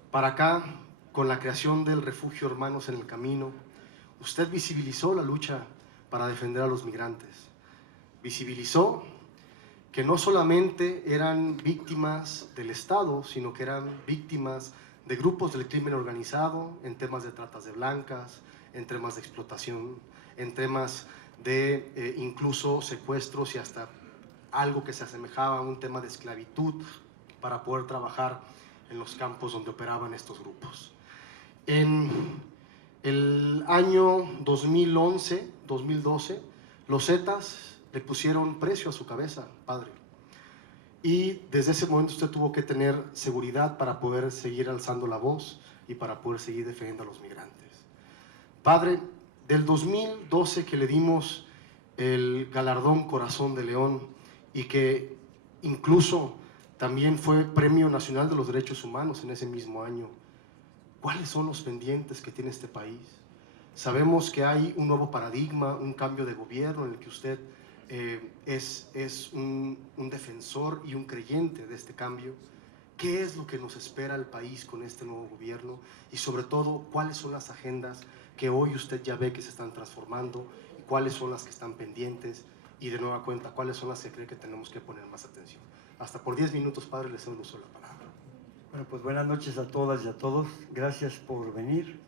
para acá, con la creación del refugio Hermanos en el Camino, usted visibilizó la lucha para defender a los migrantes. Visibilizó que no solamente eran víctimas del Estado, sino que eran víctimas de grupos del crimen organizado en temas de tratas de blancas, en temas de explotación, en temas de incluso secuestros y hasta algo que se asemejaba a un tema de esclavitud para poder trabajar en los campos donde operaban estos grupos. En el año 2011, 2012, los Zetas le pusieron precio a su cabeza, padre. Y desde ese momento usted tuvo que tener seguridad para poder seguir alzando la voz y para poder seguir defendiendo a los migrantes. Padre, del 2012 que le dimos el galardón Corazón de León y que incluso también fue Premio Nacional de los Derechos Humanos en ese mismo año, ¿cuáles son los pendientes que tiene este país? Sabemos que hay un nuevo paradigma, un cambio de gobierno en el que usted es un defensor y un creyente de este cambio. ¿Qué es lo que nos espera el país con este nuevo gobierno? Y sobre todo, ¿cuáles son las agendas que hoy usted ya ve que se están transformando? ¿Y cuáles son las que están pendientes? Y de nueva cuenta, ¿cuáles son las que cree que tenemos que poner más atención? Hasta por 10 minutos, padre, le cedo el uso de la palabra. Bueno, pues buenas noches a todas y a todos. Gracias por venir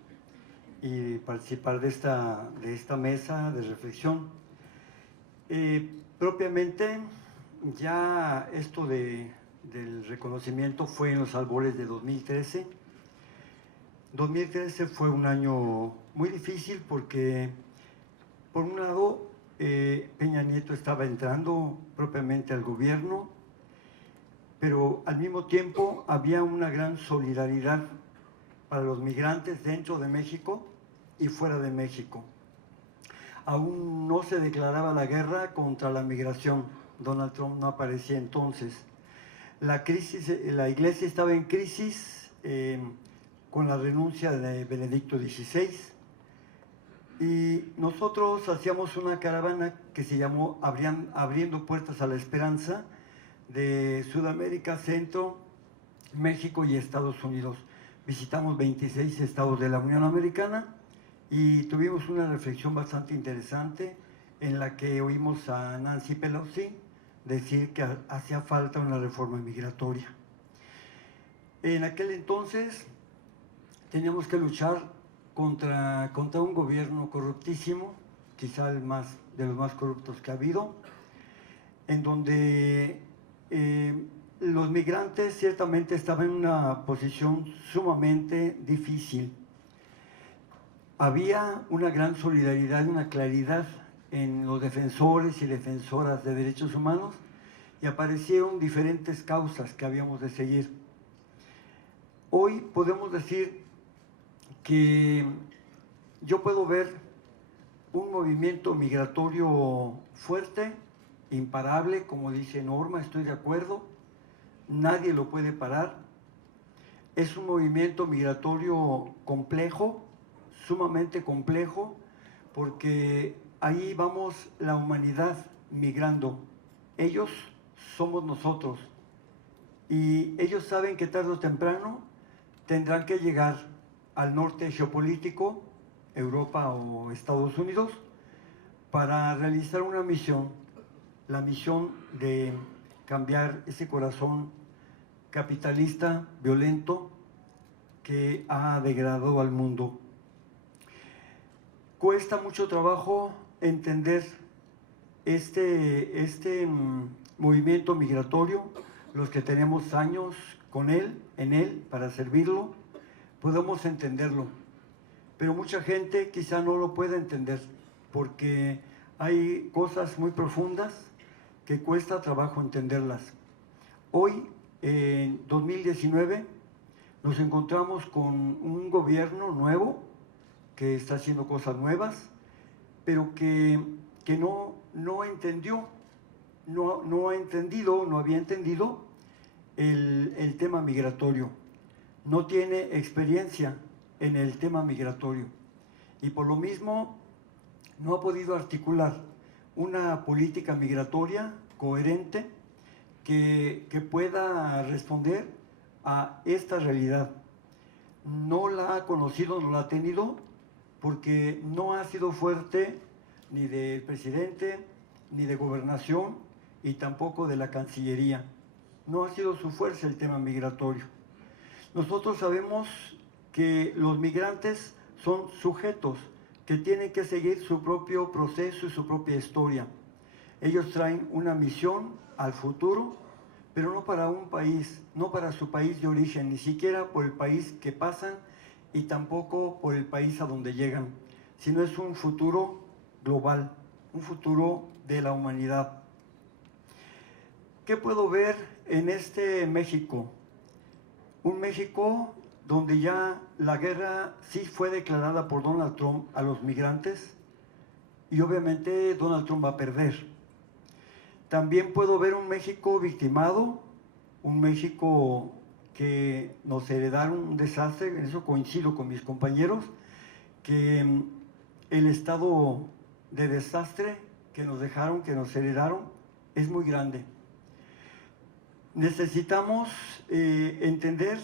y participar de esta mesa de reflexión. Propiamente, ya esto del reconocimiento fue en los albores de 2013. 2013 fue un año muy difícil porque, por un lado, Peña Nieto estaba entrando propiamente al gobierno, pero al mismo tiempo había una gran solidaridad para los migrantes dentro de México y fuera de México. Aún no se declaraba la guerra contra la migración. Donald Trump no aparecía entonces. La iglesia estaba en crisis con la renuncia de Benedicto XVI. Y nosotros hacíamos una caravana que se llamó Abriendo Puertas a la Esperanza, de Sudamérica, Centro, México y Estados Unidos. Visitamos 26 estados de la Unión Americana y tuvimos una reflexión bastante interesante en la que oímos a Nancy Pelosi decir que hacía falta una reforma migratoria. En aquel entonces teníamos que luchar contra un gobierno corruptísimo, quizá de los más corruptos que ha habido, en donde los migrantes ciertamente estaban en una posición sumamente difícil. Había una gran solidaridad y una claridad en los defensores y defensoras de derechos humanos y aparecieron diferentes causas que habíamos de seguir. Hoy podemos decir que yo puedo ver un movimiento migratorio fuerte, imparable, como dice Norma, estoy de acuerdo, nadie lo puede parar. Es un movimiento migratorio complejo, sumamente complejo, porque ahí vamos la humanidad migrando. Ellos somos nosotros y ellos saben que tarde o temprano tendrán que llegar al norte geopolítico, Europa o Estados Unidos, para realizar una misión, la misión de cambiar ese corazón capitalista, violento, que ha degradado al mundo. Cuesta mucho trabajo entender este movimiento migratorio, los que tenemos años con él, en él, para servirlo, podemos entenderlo. Pero mucha gente quizá no lo pueda entender, porque hay cosas muy profundas que cuesta trabajo entenderlas. Hoy, en 2019, nos encontramos con un gobierno nuevo que está haciendo cosas nuevas, pero que no entendió, no había entendido el tema migratorio. No tiene experiencia en el tema migratorio y por lo mismo no ha podido articular una política migratoria coherente que pueda responder a esta realidad. No la ha conocido, no la ha tenido, porque no ha sido fuerte ni del presidente, ni de gobernación, y tampoco de la Cancillería. No ha sido su fuerza el tema migratorio. Nosotros sabemos que los migrantes son sujetos que tienen que seguir su propio proceso y su propia historia. Ellos traen una misión al futuro, pero no para un país, no para su país de origen, ni siquiera por el país que pasan y tampoco por el país a donde llegan, sino es un futuro global, un futuro de la humanidad. ¿Qué puedo ver en este México? Un México donde ya la guerra sí fue declarada por Donald Trump a los migrantes y obviamente Donald Trump va a perder. También puedo ver un México victimado, un México que nos heredaron un desastre, en eso coincido con mis compañeros, que el estado de desastre que nos dejaron, que nos heredaron, es muy grande. Necesitamos entender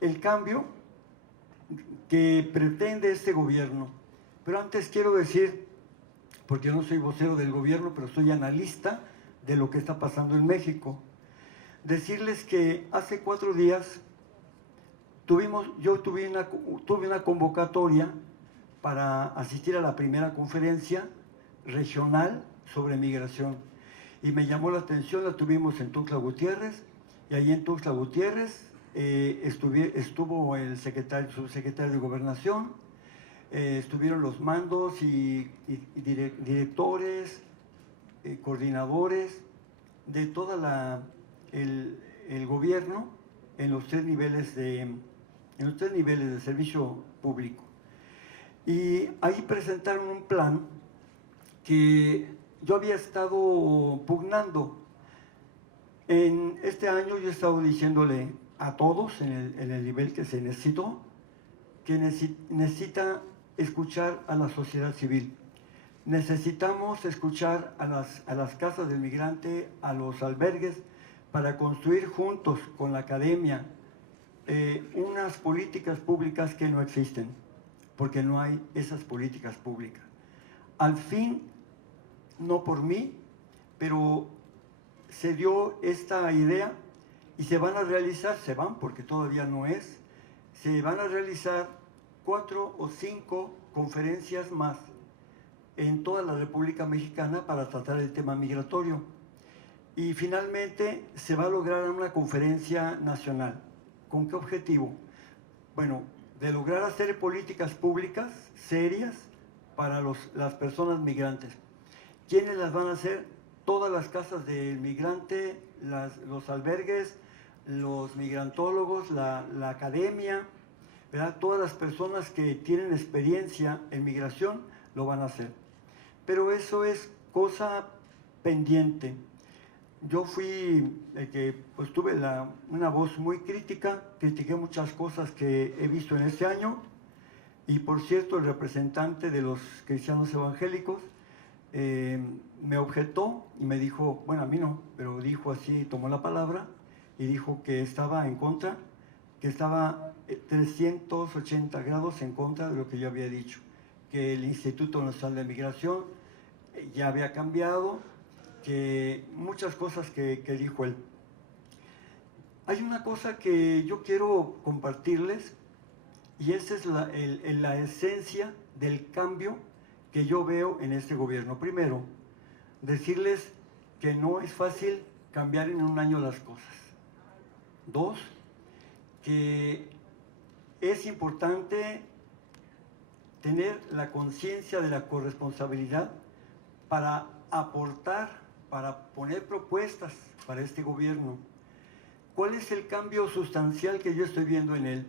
el cambio que pretende este gobierno. Pero antes quiero decir, porque no soy vocero del gobierno, pero soy analista de lo que está pasando en México, decirles que hace 4 días tuve una convocatoria para asistir a la primera conferencia regional sobre migración. Y me llamó la atención, la tuvimos en Tuxtla Gutiérrez, y allí en Tuxtla Gutiérrez estuvo el subsecretario de Gobernación, estuvieron los mandos y directores, coordinadores de todo el gobierno en los 3 niveles de servicio público. Y ahí presentaron un plan que yo había estado pugnando. En este año yo he estado diciéndole a todos en el nivel que se necesitó, que necesita escuchar a la sociedad civil. Necesitamos escuchar a las casas del migrante, a los albergues, para construir juntos con la academia, unas políticas públicas que no existen, porque no hay esas políticas públicas. Al fin, no por mí, pero se dio esta idea y se van a realizar, porque todavía no es, se van a realizar 4 o 5 conferencias más en toda la República Mexicana para tratar el tema migratorio. Y finalmente se va a lograr una conferencia nacional. ¿Con qué objetivo? Bueno, de lograr hacer políticas públicas serias para las personas migrantes. ¿Quiénes las van a hacer? Todas las casas del migrante, los albergues, los migrantólogos, la academia, ¿verdad? Todas las personas que tienen experiencia en migración lo van a hacer. Pero eso es cosa pendiente. Yo fui el que pues, tuve una voz muy crítica, critiqué muchas cosas que he visto en este año, y por cierto el representante de los cristianos evangélicos me objetó y me dijo, bueno, a mí no, pero dijo así, tomó la palabra y dijo que estaba en contra, que estaba 380 grados en contra de lo que yo había dicho, que el Instituto Nacional de Migración ya había cambiado, que muchas cosas que dijo él. Hay una cosa que yo quiero compartirles, y esa es la esencia del cambio que yo veo en este gobierno. Primero, decirles que no es fácil cambiar en un año las cosas. 2, que es importante tener la conciencia de la corresponsabilidad para aportar, para poner propuestas para este gobierno. ¿Cuál es el cambio sustancial que yo estoy viendo en él?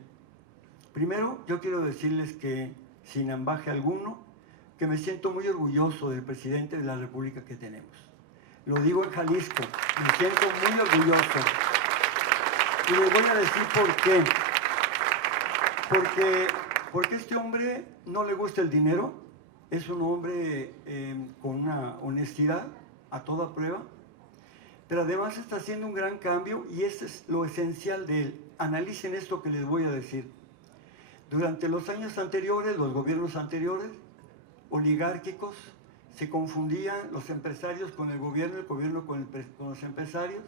Primero, yo quiero decirles que, sin ambaje alguno, que me siento muy orgulloso del presidente de la República que tenemos. Lo digo en Jalisco, me siento muy orgulloso. Y les voy a decir por qué. Porque este hombre no le gusta el dinero, es un hombre con una honestidad a toda prueba, pero además está haciendo un gran cambio, y este es lo esencial de él. Analicen esto que les voy a decir. Durante los años anteriores, los gobiernos anteriores, oligárquicos, se confundían los empresarios con el gobierno con los empresarios,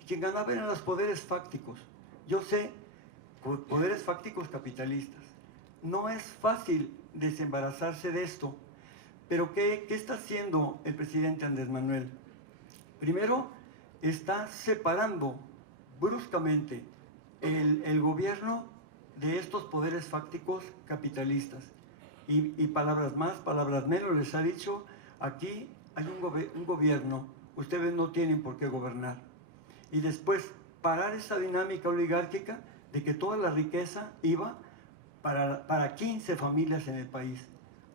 y quien ganaba eran los poderes fácticos. Yo sé, poderes fácticos capitalistas. No es fácil desembarazarse de esto, pero ¿qué está haciendo el presidente Andrés Manuel? Primero, está separando bruscamente el gobierno de estos poderes fácticos capitalistas. Y palabras más, palabras menos, les ha dicho, aquí hay un gobierno, ustedes no tienen por qué gobernar. Y después, parar esa dinámica oligárquica de que toda la riqueza iba para 15 familias en el país.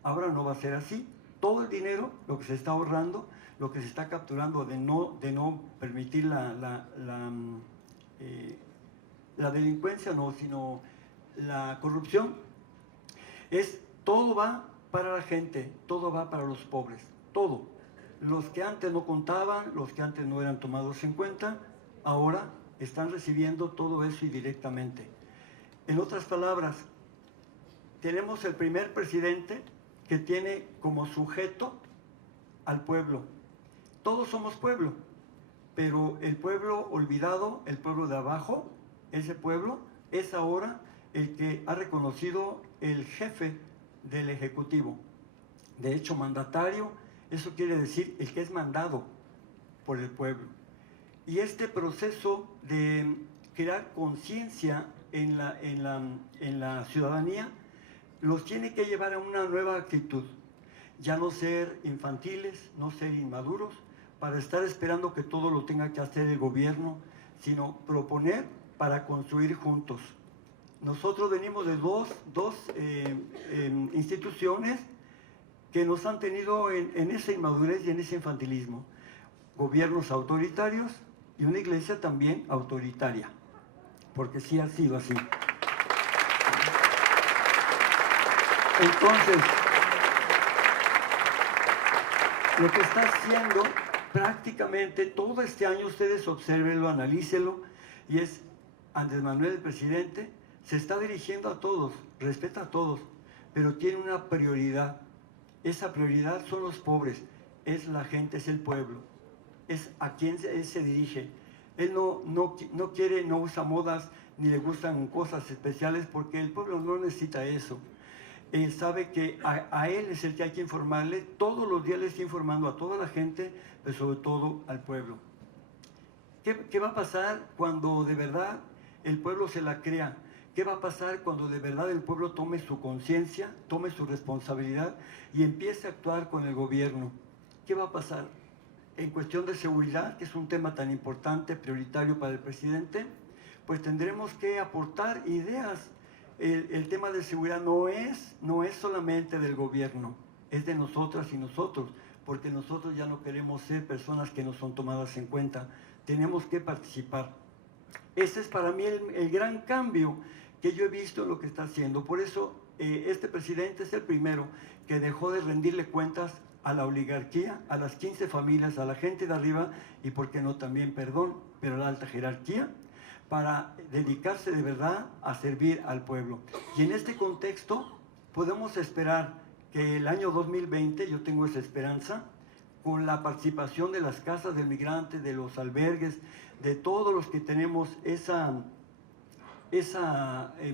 Ahora no va a ser así. Todo el dinero, lo que se está ahorrando, lo que se está capturando de no permitir la delincuencia, no, sino la corrupción, todo va para la gente, todo va para los pobres, todo. Los que antes no contaban, los que antes no eran tomados en cuenta, ahora están recibiendo todo eso indirectamente. En otras palabras, tenemos el primer presidente que tiene como sujeto al pueblo. Todos somos pueblo, pero el pueblo olvidado, el pueblo de abajo, ese pueblo es ahora el que ha reconocido el jefe del Ejecutivo. De hecho, mandatario, eso quiere decir el que es mandado por el pueblo. Y este proceso de crear conciencia en la ciudadanía los tiene que llevar a una nueva actitud. Ya no ser infantiles, no ser inmaduros, para estar esperando que todo lo tenga que hacer el gobierno, sino proponer para construir juntos. Nosotros venimos de dos instituciones que nos han tenido en esa inmadurez y en ese infantilismo. Gobiernos autoritarios y una iglesia también autoritaria, porque sí ha sido así. Entonces, lo que está haciendo prácticamente todo este año, ustedes obsérvenlo, analícenlo, y es Andrés Manuel, el presidente, se está dirigiendo a todos, respeta a todos, pero tiene una prioridad. Esa prioridad son los pobres, es la gente, es el pueblo, es a quien él se dirige. Él no quiere, no usa modas, ni le gustan cosas especiales, porque el pueblo no necesita eso. Él sabe que a él es el que hay que informarle, todos los días le está informando a toda la gente, pero sobre todo al pueblo. ¿Qué va a pasar cuando de verdad el pueblo se la crea? ¿Qué va a pasar cuando de verdad el pueblo tome su conciencia, tome su responsabilidad y empiece a actuar con el gobierno? ¿Qué va a pasar? En cuestión de seguridad, que es un tema tan importante, prioritario para el presidente, pues tendremos que aportar ideas. El tema de seguridad no es solamente del gobierno, es de nosotras y nosotros, porque nosotros ya no queremos ser personas que no son tomadas en cuenta, tenemos que participar. Ese es para mí el gran cambio que yo he visto en lo que está haciendo. Por eso este presidente es el primero que dejó de rendirle cuentas a la oligarquía, a las 15 familias, a la gente de arriba y, por qué no también, perdón, pero a la alta jerarquía, para dedicarse de verdad a servir al pueblo. Y en este contexto podemos esperar que el año 2020, yo tengo esa esperanza, con la participación de las casas del migrante, de los albergues, de todos los que tenemos esa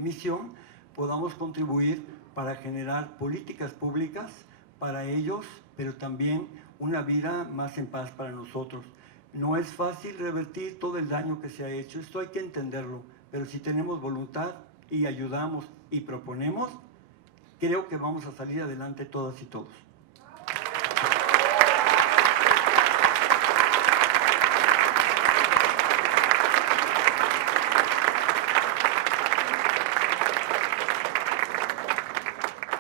misión, podamos contribuir para generar políticas públicas para ellos, pero también una vida más en paz para nosotros. No es fácil revertir todo el daño que se ha hecho, esto hay que entenderlo, pero si tenemos voluntad y ayudamos y proponemos, creo que vamos a salir adelante todas y todos.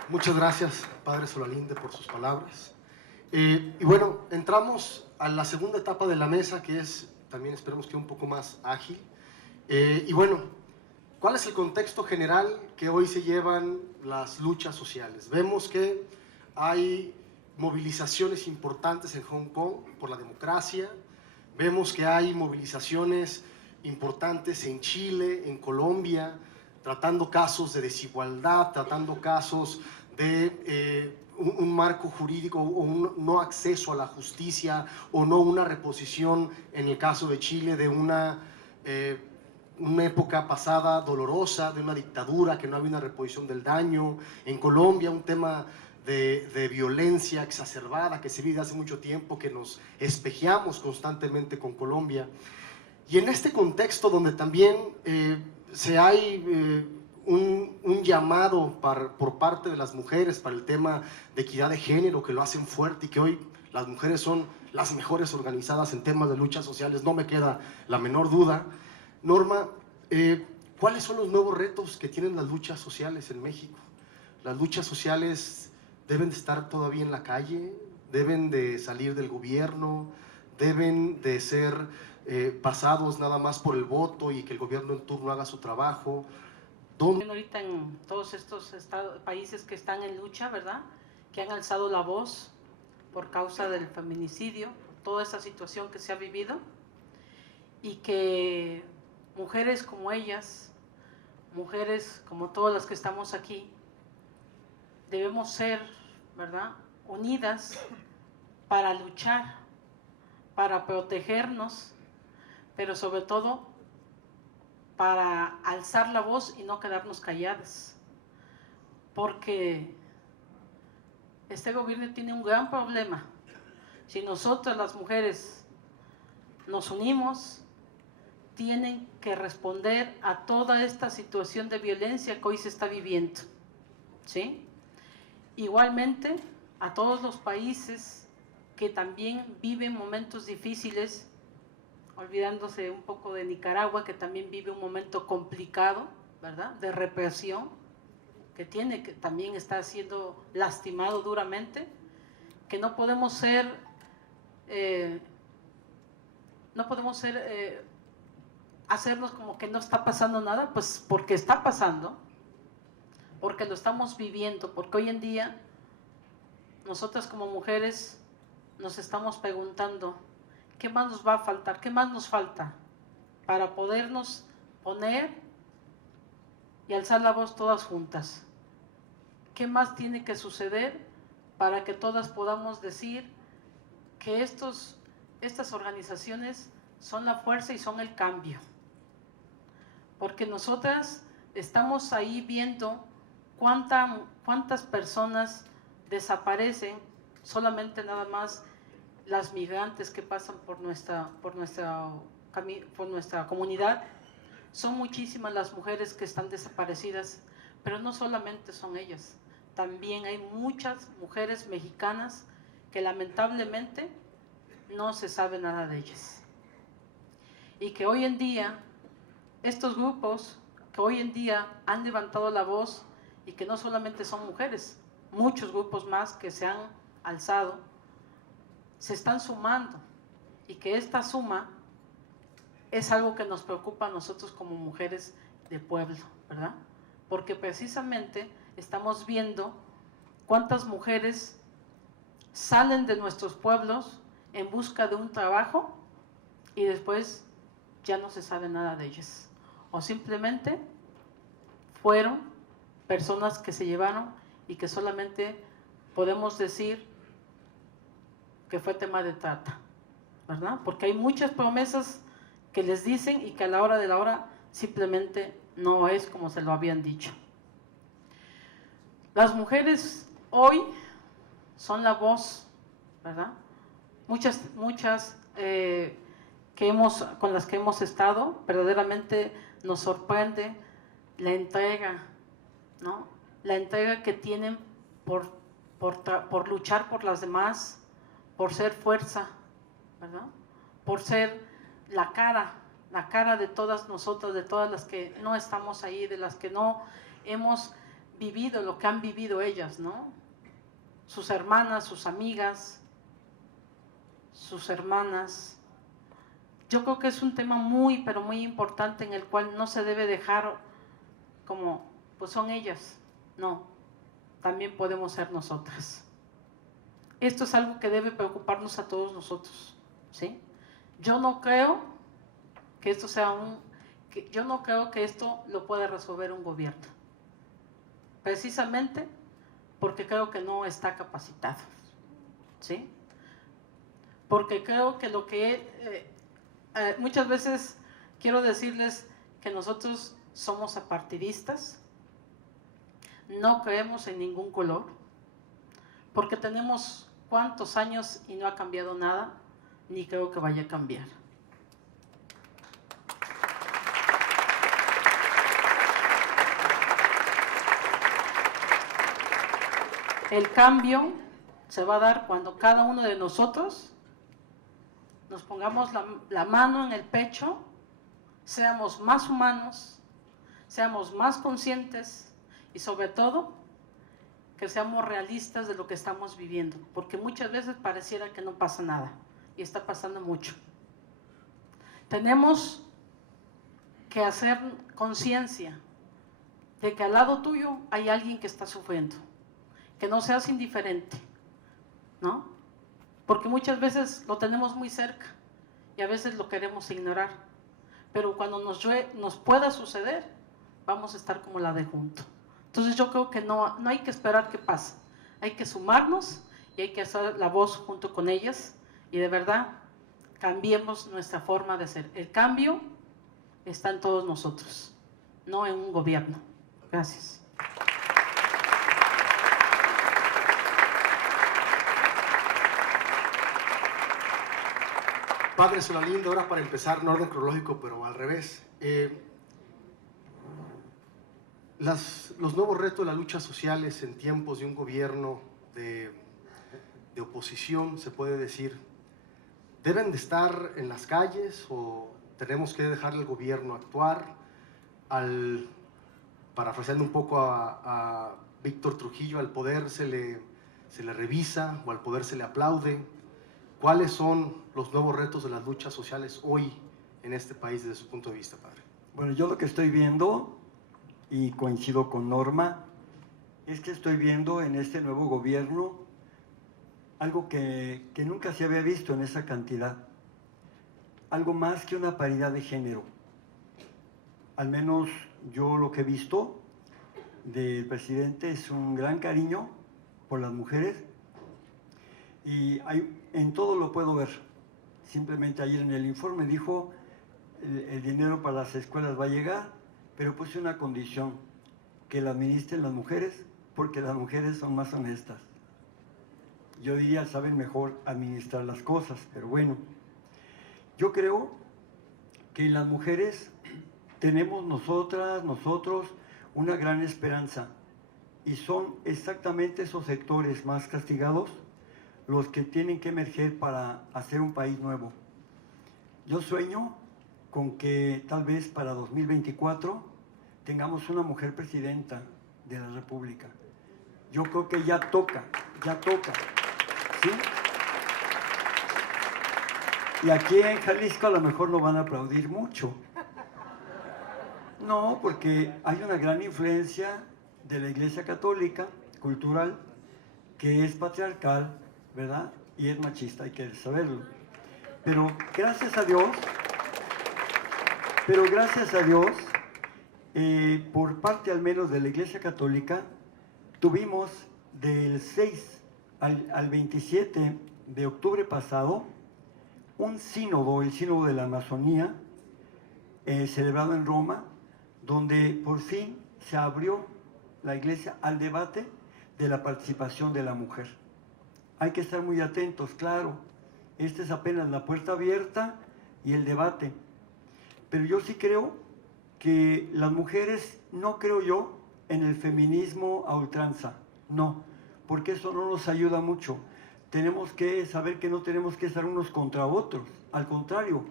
Muchas gracias, Padre Solalinde, por sus palabras. Y bueno, entramos a la segunda etapa de la mesa, que es, también esperemos que un poco más ágil. Y bueno, ¿cuál es el contexto general que hoy se llevan las luchas sociales? Vemos que hay movilizaciones importantes en Hong Kong por la democracia, vemos que hay movilizaciones importantes en Chile, en Colombia, tratando casos de desigualdad, tratando casos de un marco jurídico o un no acceso a la justicia o no una reposición, en el caso de Chile, de una época pasada dolorosa, de una dictadura, que no había una reposición del daño. En Colombia, un tema de violencia exacerbada que se vive hace mucho tiempo, que nos espejeamos constantemente con Colombia. Y en este contexto donde también hay un llamado por parte de las mujeres para el tema de equidad de género, que lo hacen fuerte, y que hoy las mujeres son las mejores organizadas en temas de luchas sociales, no me queda la menor duda. Norma, ¿cuáles son los nuevos retos que tienen las luchas sociales en México? Las luchas sociales deben de estar todavía en la calle, deben de salir del gobierno, deben de ser pasados nada más por el voto y que el gobierno en turno haga su trabajo. Ahorita en todos estos países que están en lucha, ¿verdad?, que han alzado la voz por causa del feminicidio, toda esa situación que se ha vivido, y que mujeres como ellas, mujeres como todas las que estamos aquí, debemos ser, ¿verdad?, unidas para luchar, para protegernos, pero sobre todo para alzar la voz y no quedarnos calladas, porque este gobierno tiene un gran problema. Si nosotras las mujeres nos unimos, tienen que responder a toda esta situación de violencia que hoy se está viviendo, ¿sí? Igualmente a todos los países que también viven momentos difíciles, olvidándose un poco de Nicaragua, que también vive un momento complicado, ¿verdad?, de represión, que también está siendo lastimado duramente, que no podemos hacernos como que no está pasando nada, pues porque está pasando, porque lo estamos viviendo, porque hoy en día nosotras como mujeres nos estamos preguntando, ¿qué más nos va a faltar? ¿Qué más nos falta para podernos poner y alzar la voz todas juntas. ¿Qué más tiene que suceder para que todas podamos decir que estas organizaciones son la fuerza y son el cambio? Porque nosotras estamos ahí viendo cuántas personas desaparecen, solamente nada más las migrantes que pasan por nuestra comunidad. Son muchísimas las mujeres que están desaparecidas, pero no solamente son ellas, también hay muchas mujeres mexicanas que lamentablemente no se sabe nada de ellas. Y que hoy en día, estos grupos que hoy en día han levantado la voz, y que no solamente son mujeres, muchos grupos más que se han alzado, se están sumando, y que esta suma es algo que nos preocupa a nosotros como mujeres de pueblo, ¿verdad? Porque precisamente estamos viendo cuántas mujeres salen de nuestros pueblos en busca de un trabajo y después ya no se sabe nada de ellas, o simplemente fueron personas que se llevaron y que solamente podemos decir que fue tema de trata, ¿verdad? Porque hay muchas promesas que les dicen y que a la hora de la hora simplemente no es como se lo habían dicho. Las mujeres hoy son la voz, ¿verdad? Muchas con las que hemos estado, verdaderamente nos sorprende la entrega, ¿no? La entrega que tienen por luchar por las demás, por ser fuerza, ¿verdad? Por ser la cara de todas nosotras, de todas las que no estamos ahí, de las que no hemos vivido lo que han vivido ellas, ¿no? Sus hermanas, sus amigas, sus hermanas. Yo creo que es un tema muy, pero muy importante en el cual no se debe dejar como, pues son ellas. No, también podemos ser nosotras. Esto es algo que debe preocuparnos a todos nosotros, ¿sí? Yo no creo que esto yo no creo que esto lo pueda resolver un gobierno, precisamente porque creo que no está capacitado, ¿sí? Porque creo que muchas veces quiero decirles que nosotros somos apartidistas, no creemos en ningún color, porque tenemos cuántos años y no ha cambiado nada, ni creo que vaya a cambiar. El cambio se va a dar cuando cada uno de nosotros nos pongamos la mano en el pecho, seamos más humanos, seamos más conscientes y sobre todo que seamos realistas de lo que estamos viviendo, porque muchas veces pareciera que no pasa nada y está pasando mucho. Tenemos que hacer conciencia de que al lado tuyo hay alguien que está sufriendo, que no seas indiferente, ¿no? Porque muchas veces lo tenemos muy cerca y a veces lo queremos ignorar, pero cuando nos pueda suceder, vamos a estar como la de junto. Entonces yo creo que no hay que esperar que pase, hay que sumarnos y hay que hacer la voz junto con ellas y de verdad cambiemos nuestra forma de ser. El cambio está en todos nosotros, no en un gobierno. Gracias. Padre Solalindo, ahora para empezar en orden cronológico, pero al revés. Los nuevos retos de las luchas sociales en tiempos de un gobierno de oposición, se puede decir, ¿deben de estar en las calles o tenemos que dejar al gobierno actuar? Parafraseando un poco a Víctor Trujillo, al poder se le revisa o al poder se le aplaude. ¿Cuáles son los nuevos retos de las luchas sociales hoy en este país desde su punto de vista, padre? Bueno, yo lo que estoy viendo, y coincido con Norma, es que estoy viendo en este nuevo gobierno algo que nunca se había visto en esa cantidad, algo más que una paridad de género. al menos yo lo que he visto del presidente es un gran cariño por las mujeres y en todo lo puedo ver. Simplemente ayer en el informe dijo el dinero para las escuelas va a llegar, pero puse una condición, que la administren las mujeres, porque las mujeres son más honestas. Yo diría, saben mejor administrar las cosas, pero bueno. Yo creo que las mujeres tenemos nosotros, una gran esperanza, y son exactamente esos sectores más castigados los que tienen que emerger para hacer un país nuevo. Yo sueño con que tal vez para 2024 tengamos una mujer presidenta de la República. Yo creo que ya toca, ¿sí? Y aquí en Jalisco a lo mejor no van a aplaudir mucho. No, porque hay una gran influencia de la Iglesia Católica, cultural, que es patriarcal, ¿verdad? Y es machista, hay que saberlo. Pero gracias a Dios, por parte al menos de la Iglesia Católica, tuvimos del 6 al 27 de octubre pasado un sínodo, el sínodo de la Amazonía, celebrado en Roma, donde por fin se abrió la Iglesia al debate de la participación de la mujer. Hay que estar muy atentos, claro, esta es apenas la puerta abierta y el debate. Pero yo sí creo que las mujeres, no creo yo en el feminismo a ultranza, no, porque eso no nos ayuda mucho. Tenemos que saber que no tenemos que estar unos contra otros, al contrario,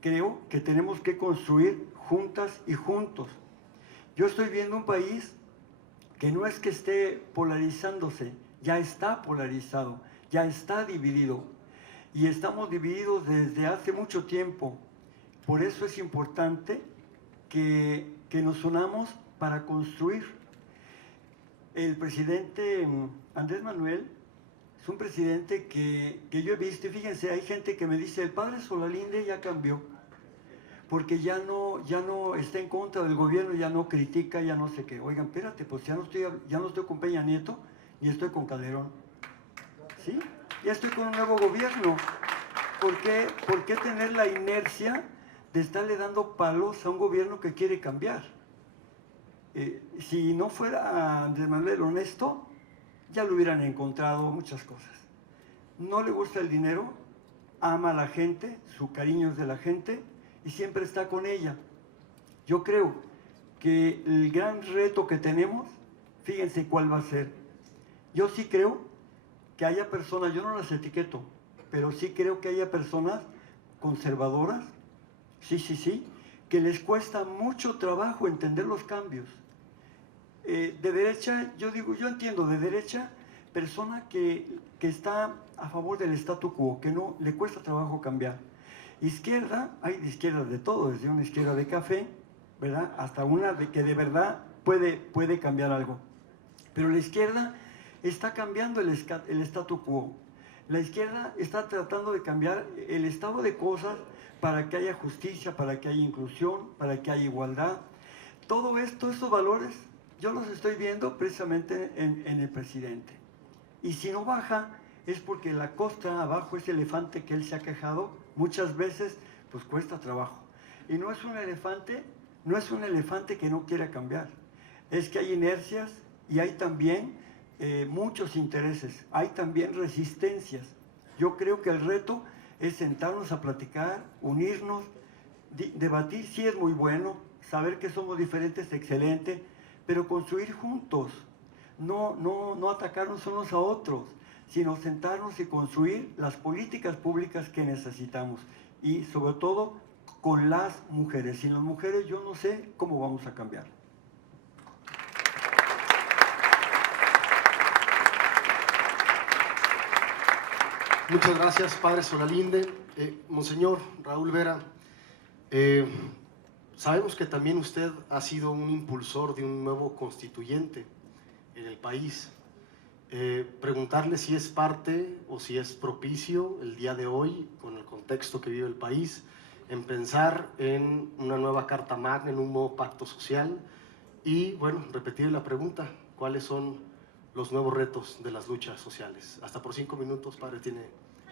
creo que tenemos que construir juntas y juntos. Yo estoy viendo un país que no es que esté polarizándose, ya está polarizado, ya está dividido, y estamos divididos desde hace mucho tiempo. Por eso es importante que nos unamos para construir. El presidente Andrés Manuel es un presidente que yo he visto, y fíjense, hay gente que me dice, el padre Solalinde ya cambió, porque ya no está en contra del gobierno, ya no critica, ya no sé qué. Oigan, espérate, pues ya no estoy con Peña Nieto, ni estoy con Calderón, ¿sí? Ya estoy con un nuevo gobierno. ¿Por qué tener la inercia de estarle dando palos a un gobierno que quiere cambiar? Si no fuera Andrés Manuel honesto, ya lo hubieran encontrado muchas cosas. No le gusta el dinero, ama a la gente, su cariño es de la gente y siempre está con ella. Yo creo que el gran reto que tenemos, fíjense cuál va a ser. Yo sí creo que haya personas, yo no las etiqueto, pero sí creo que haya personas conservadoras, sí, que les cuesta mucho trabajo entender los cambios. De derecha, yo entiendo de derecha, persona que está a favor del statu quo, que no le cuesta trabajo cambiar. Izquierda, hay de izquierdas de todo, desde una izquierda de café, ¿verdad?, hasta una de que de verdad puede cambiar algo. Pero la izquierda está cambiando el statu quo. La izquierda está tratando de cambiar el estado de cosas para que haya justicia, para que haya inclusión, para que haya igualdad. Todo esto, estos valores, yo los estoy viendo precisamente en el presidente. Y si no baja, es porque la costa abajo, ese elefante que él se ha quejado, muchas veces pues cuesta trabajo. Y no es un elefante que no quiera cambiar. Es que hay inercias y hay también muchos intereses, hay también resistencias. Yo creo que el reto es sentarnos a platicar, unirnos, debatir, sí es muy bueno, saber que somos diferentes, excelente, pero construir juntos, no atacarnos unos a otros, sino sentarnos y construir las políticas públicas que necesitamos y sobre todo con las mujeres. Sin las mujeres yo no sé cómo vamos a cambiar. Muchas gracias, padre Solalinde. Monseñor Raúl Vera, sabemos que también usted ha sido un impulsor de un nuevo constituyente en el país. Preguntarle si es parte o si es propicio el día de hoy, con el contexto que vive el país, en pensar en una nueva Carta Magna, en un nuevo pacto social y, bueno, repetir la pregunta, ¿cuáles son los nuevos retos de las luchas sociales? Hasta por 5 minutos, padre, tiene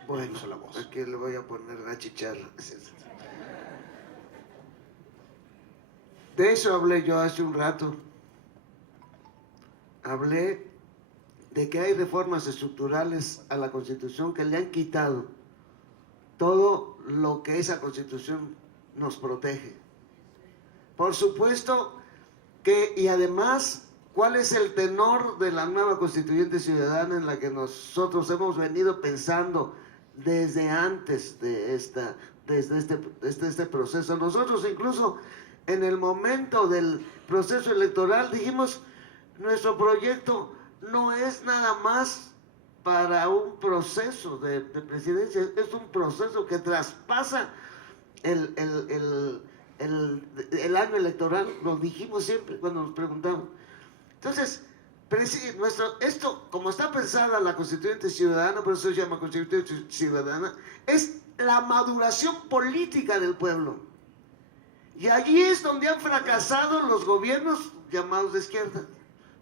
Bueno, uso la voz. aquí le voy a poner una chicharra. De eso hablé yo hace un rato. Hablé de que hay reformas estructurales a la Constitución que le han quitado todo lo que esa Constitución nos protege. Por supuesto que, y además, ¿cuál es el tenor de la nueva Constituyente Ciudadana en la que nosotros hemos venido pensando desde antes de este proceso? Nosotros incluso en el momento del proceso electoral dijimos, nuestro proyecto no es nada más para un proceso de presidencia, es un proceso que traspasa el año electoral, lo dijimos siempre cuando nos preguntamos. Entonces, esto, como está pensada la Constituyente Ciudadana, por eso se llama Constituyente Ciudadana, es la maduración política del pueblo. Y allí es donde han fracasado los gobiernos llamados de izquierda,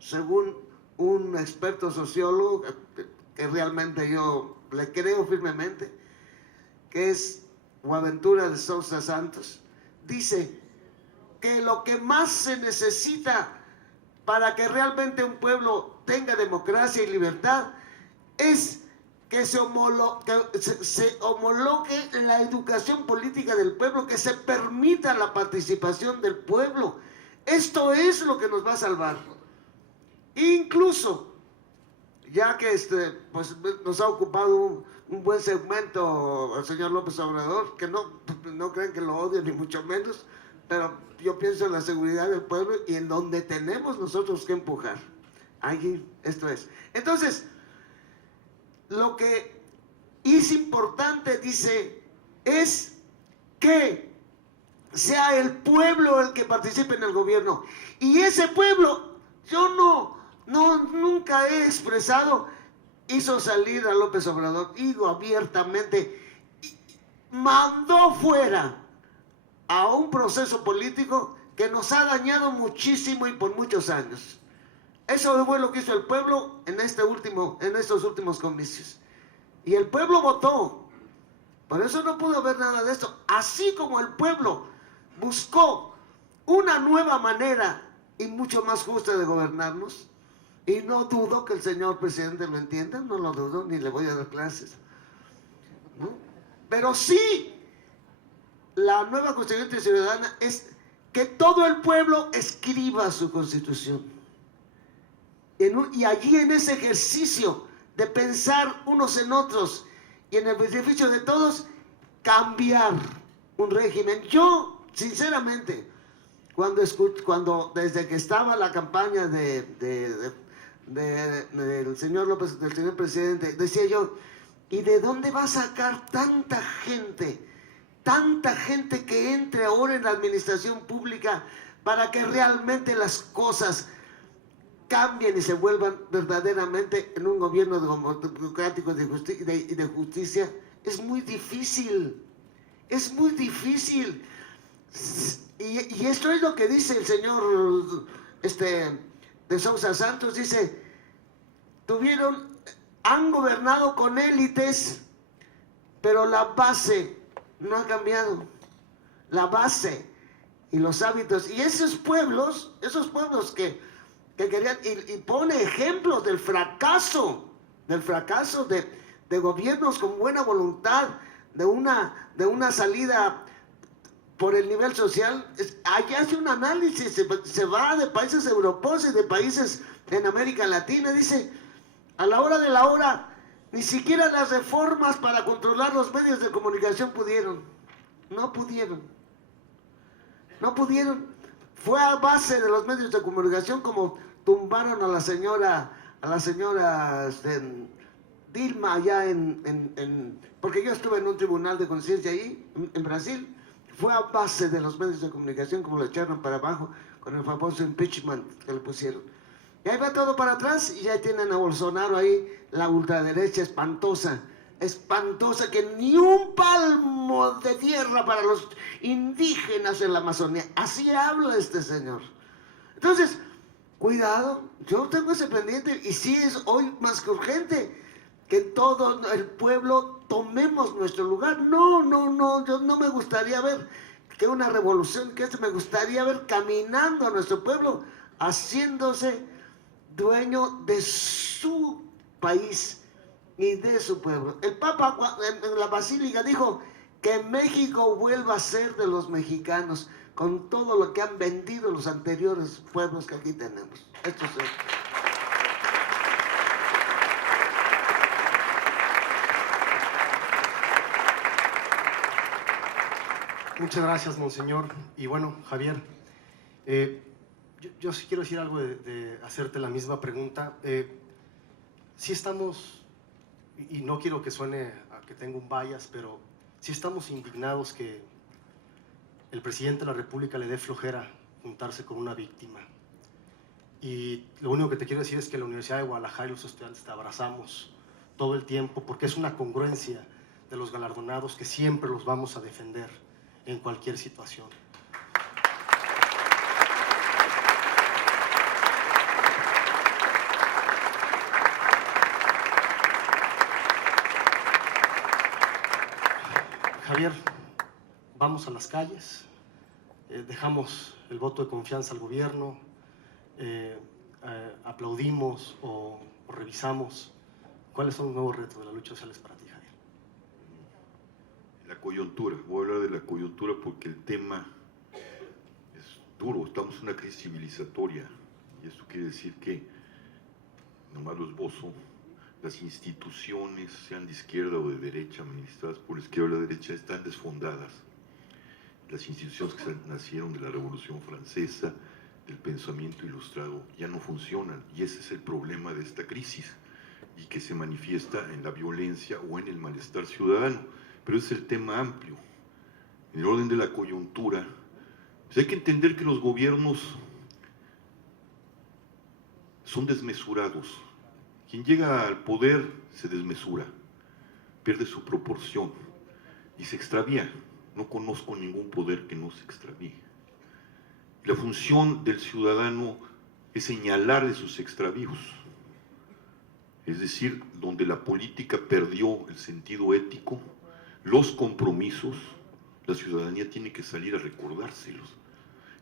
según un experto sociólogo que realmente yo le creo firmemente, que es Boaventura de Sousa Santos, dice que lo que más se necesita para que realmente un pueblo tenga democracia y libertad es que se homologue la educación política del pueblo, que se permita la participación del pueblo. Esto es lo que nos va a salvar. Incluso, ya que pues nos ha ocupado un buen segmento el señor López Obrador, que no creen que lo odio ni mucho menos, pero yo pienso en la seguridad del pueblo y en donde tenemos nosotros que empujar. Allí, esto es. Entonces, lo que es importante, dice, es que sea el pueblo el que participe en el gobierno. Y ese pueblo, yo nunca he expresado, hizo salir a López Obrador, digo abiertamente, mandó fuera a un proceso político que nos ha dañado muchísimo y por muchos años. Eso fue lo que hizo el pueblo en estos últimos comicios. Y el pueblo votó. Por eso no pudo haber nada de esto. Así como el pueblo buscó una nueva manera y mucho más justa de gobernarnos, y no dudo que el señor presidente lo entienda, no lo dudo, ni le voy a dar clases, ¿no? Pero sí, la nueva Constitución Ciudadana es que todo el pueblo escriba su Constitución. Y allí, en ese ejercicio de pensar unos en otros y en el beneficio de todos, cambiar un régimen. Yo, sinceramente, desde que estaba la campaña del señor López, del señor presidente, decía yo, ¿y de dónde va a sacar tanta gente que entre ahora en la administración pública para que realmente las cosas cambien y se vuelvan verdaderamente en un gobierno democrático y de justicia? Es muy difícil, es muy difícil. Y esto es lo que dice el señor de Sousa Santos, dice, han gobernado con élites, pero la base no ha cambiado, la base y los hábitos, y esos pueblos que querían, y pone ejemplos del fracaso de gobiernos con buena voluntad, de una salida por el nivel social. Allá hace un análisis, se va de países europeos y de países en América Latina, dice, a la hora de la hora, ni siquiera las reformas para controlar los medios de comunicación no pudieron. Fue a base de los medios de comunicación como tumbaron a la señora Dilma allá porque yo estuve en un tribunal de conciencia ahí, en Brasil. Fue a base de los medios de comunicación como lo echaron para abajo con el famoso impeachment que le pusieron. Y ahí va todo para atrás y ya tienen a Bolsonaro ahí, la ultraderecha espantosa espantosa, que ni un palmo de tierra para los indígenas en la Amazonía. Así habla este señor. Entonces, cuidado, yo tengo ese pendiente, y sí es hoy más que urgente que todo el pueblo tomemos nuestro lugar. No, yo no me gustaría ver que una revolución, que me gustaría ver caminando a nuestro pueblo, haciéndose dueño de su país y de su pueblo. El Papa en la Basílica dijo que México vuelva a ser de los mexicanos, con todo lo que han vendido los anteriores pueblos que aquí tenemos. Esto es... Muchas gracias, monseñor. Y bueno, Javier, yo sí quiero decir algo de hacerte la misma pregunta. Sí estamos, y no quiero que suene a que tengo un bias, pero sí estamos indignados que el presidente de la República le dé flojera juntarse con una víctima. Y lo único que te quiero decir es que la Universidad de Guadalajara y los estudiantes te abrazamos todo el tiempo, porque es una congruencia de los galardonados que siempre los vamos a defender en cualquier situación. Javier, vamos a las calles, dejamos el voto de confianza al gobierno, aplaudimos o revisamos. ¿Cuáles son los nuevos retos de la lucha social para ti, Javier? La coyuntura, voy a hablar de la coyuntura porque el tema es duro, estamos en una crisis civilizatoria, y esto quiere decir que, nomás lo esbozo, las instituciones, sean de izquierda o de derecha, administradas por la izquierda o la derecha, están desfondadas. Las instituciones que nacieron de la Revolución Francesa, del pensamiento ilustrado, ya no funcionan, y ese es el problema de esta crisis, y que se manifiesta en la violencia o en el malestar ciudadano. Pero ese es el tema amplio. En el orden de la coyuntura, pues hay que entender que los gobiernos son desmesurados. Quien llega al poder se desmesura, pierde su proporción y se extravía. No conozco ningún poder que no se extravíe. La función del ciudadano es señalar de sus extravíos. Es decir, donde la política perdió el sentido ético, los compromisos, la ciudadanía tiene que salir a recordárselos.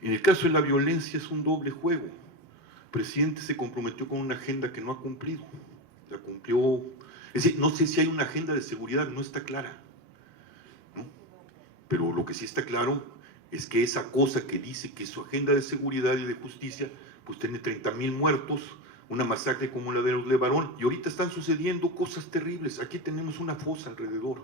En el caso de la violencia es un doble juego. El presidente se comprometió con una agenda que no ha cumplido. La cumplió. Es decir, no sé si hay una agenda de seguridad, no está clara, ¿no? Pero lo que sí está claro es que esa cosa que dice que es su agenda de seguridad y de justicia, pues tiene 30,000 muertos, una masacre como la de los Levarón, y ahorita están sucediendo cosas terribles. Aquí tenemos una fosa alrededor,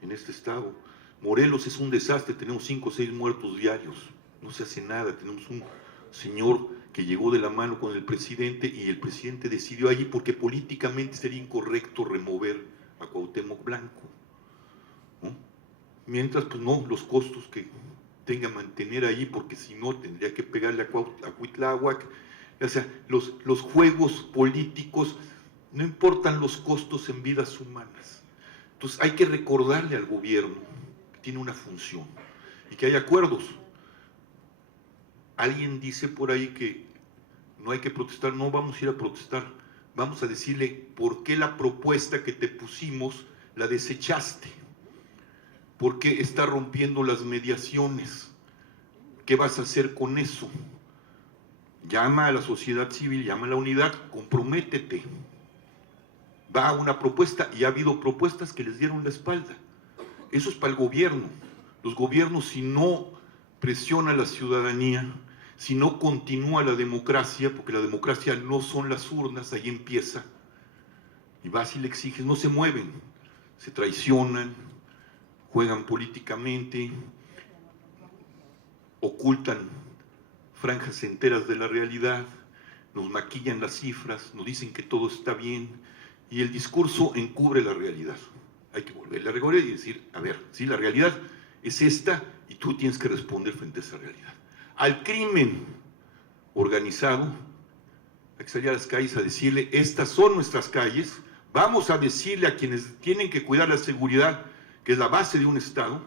en este estado. Morelos es un desastre, tenemos 5 o 6 muertos diarios, no se hace nada. Tenemos un señor que llegó de la mano con el presidente, y el presidente decidió allí porque políticamente sería incorrecto remover a Cuauhtémoc Blanco, ¿no? Mientras, pues no, los costos que tenga mantener ahí, porque si no tendría que pegarle a Cuitláhuac. O sea, los juegos políticos, no importan los costos en vidas humanas. Entonces hay que recordarle al gobierno que tiene una función y que hay acuerdos. Alguien dice por ahí que no hay que protestar. No vamos a ir a protestar, vamos a decirle por qué la propuesta que te pusimos la desechaste, por qué está rompiendo las mediaciones, qué vas a hacer con eso. Llama a la sociedad civil, llama a la unidad, comprométete. Va a una propuesta, y ha habido propuestas que les dieron la espalda. Eso es para el gobierno. Los gobiernos, si no presiona a la ciudadanía, si no continúa la democracia, porque la democracia no son las urnas, ahí empieza, y vas y le exiges, no se mueven, se traicionan, juegan políticamente, ocultan franjas enteras de la realidad, nos maquillan las cifras, nos dicen que todo está bien, y el discurso encubre la realidad. Hay que volverle a recordar y decir, a ver, sí, la realidad es esta, y tú tienes que responder frente a esa realidad. Al crimen organizado, hay que salir a las calles a decirle, estas son nuestras calles, Vamos a decirle a quienes tienen que cuidar la seguridad, que es la base de un Estado,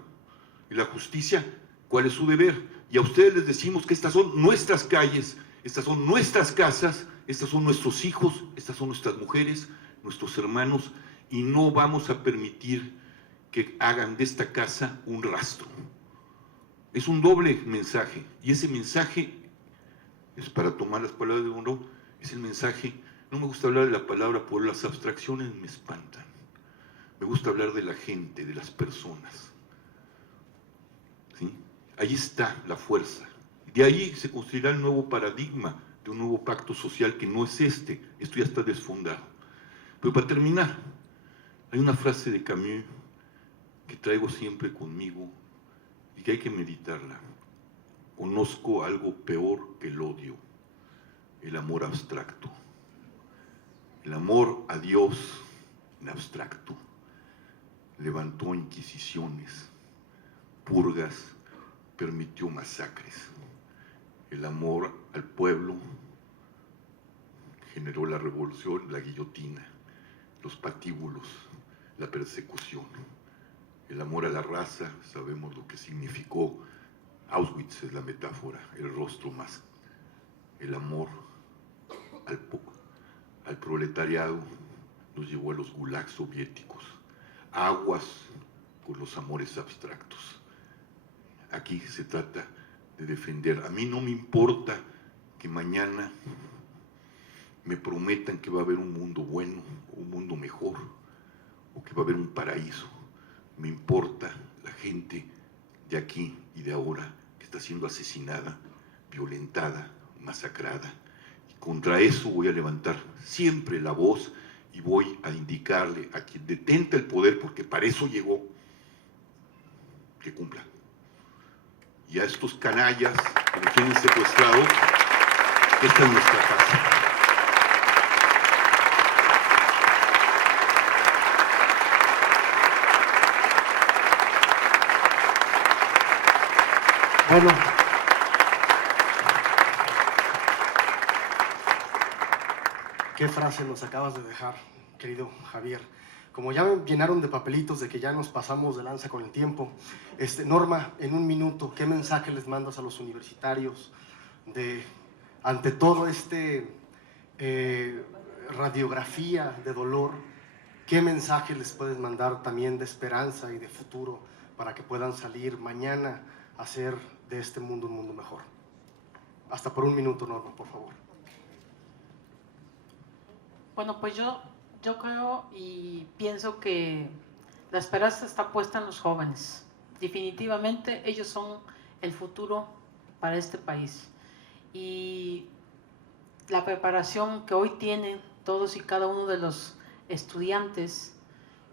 y la justicia, cuál es su deber. Y a ustedes les decimos que estas son nuestras calles, estas son nuestras casas, estos son nuestros hijos, estas son nuestras mujeres, nuestros hermanos, y no vamos a permitir que hagan de esta casa un rastro. Es un doble mensaje, y ese mensaje es para tomar las palabras de uno, es el mensaje, no me gusta hablar de la palabra por las abstracciones me espantan, me gusta hablar de la gente, de las personas. ¿Sí? Ahí está la fuerza, de ahí se construirá el nuevo paradigma de un nuevo pacto social que no es esto ya está desfondado. Pero para terminar, hay una frase de Camus que traigo siempre conmigo y que hay que meditarla. Conozco algo peor que el odio, el amor abstracto. El amor a Dios en abstracto levantó inquisiciones, purgas, permitió masacres. El amor al pueblo generó la revolución, la guillotina, los patíbulos, la persecución. El amor a la raza, sabemos lo que significó. Auschwitz es la metáfora, el rostro más. El amor al proletariado nos llevó a los gulags soviéticos. Aguas con los amores abstractos. Aquí se trata de defender. A mí no me importa que mañana me prometan que va a haber un mundo bueno, un mundo mejor, o que va a haber un paraíso. Me importa la gente de aquí y de ahora que está siendo asesinada, violentada, masacrada. Y contra eso voy a levantar siempre la voz y voy a indicarle a quien detenta el poder, porque para eso llegó, que cumpla. Y a estos canallas que nos tienen secuestrado, esta es nuestra casa. Bueno, qué frase nos acabas de dejar, querido Javier. Como ya me llenaron de papelitos de que ya nos pasamos de lanza con el tiempo, Norma, en un minuto, ¿qué mensaje les mandas a los universitarios ante todo radiografía de dolor? ¿Qué mensaje les puedes mandar también de esperanza y de futuro para que puedan salir mañana a hacer de este mundo un mundo mejor? Hasta por un minuto, Norma, por favor. Bueno, pues yo creo y pienso que la esperanza está puesta en los jóvenes. Definitivamente ellos son el futuro para este país. Y la preparación que hoy tienen todos y cada uno de los estudiantes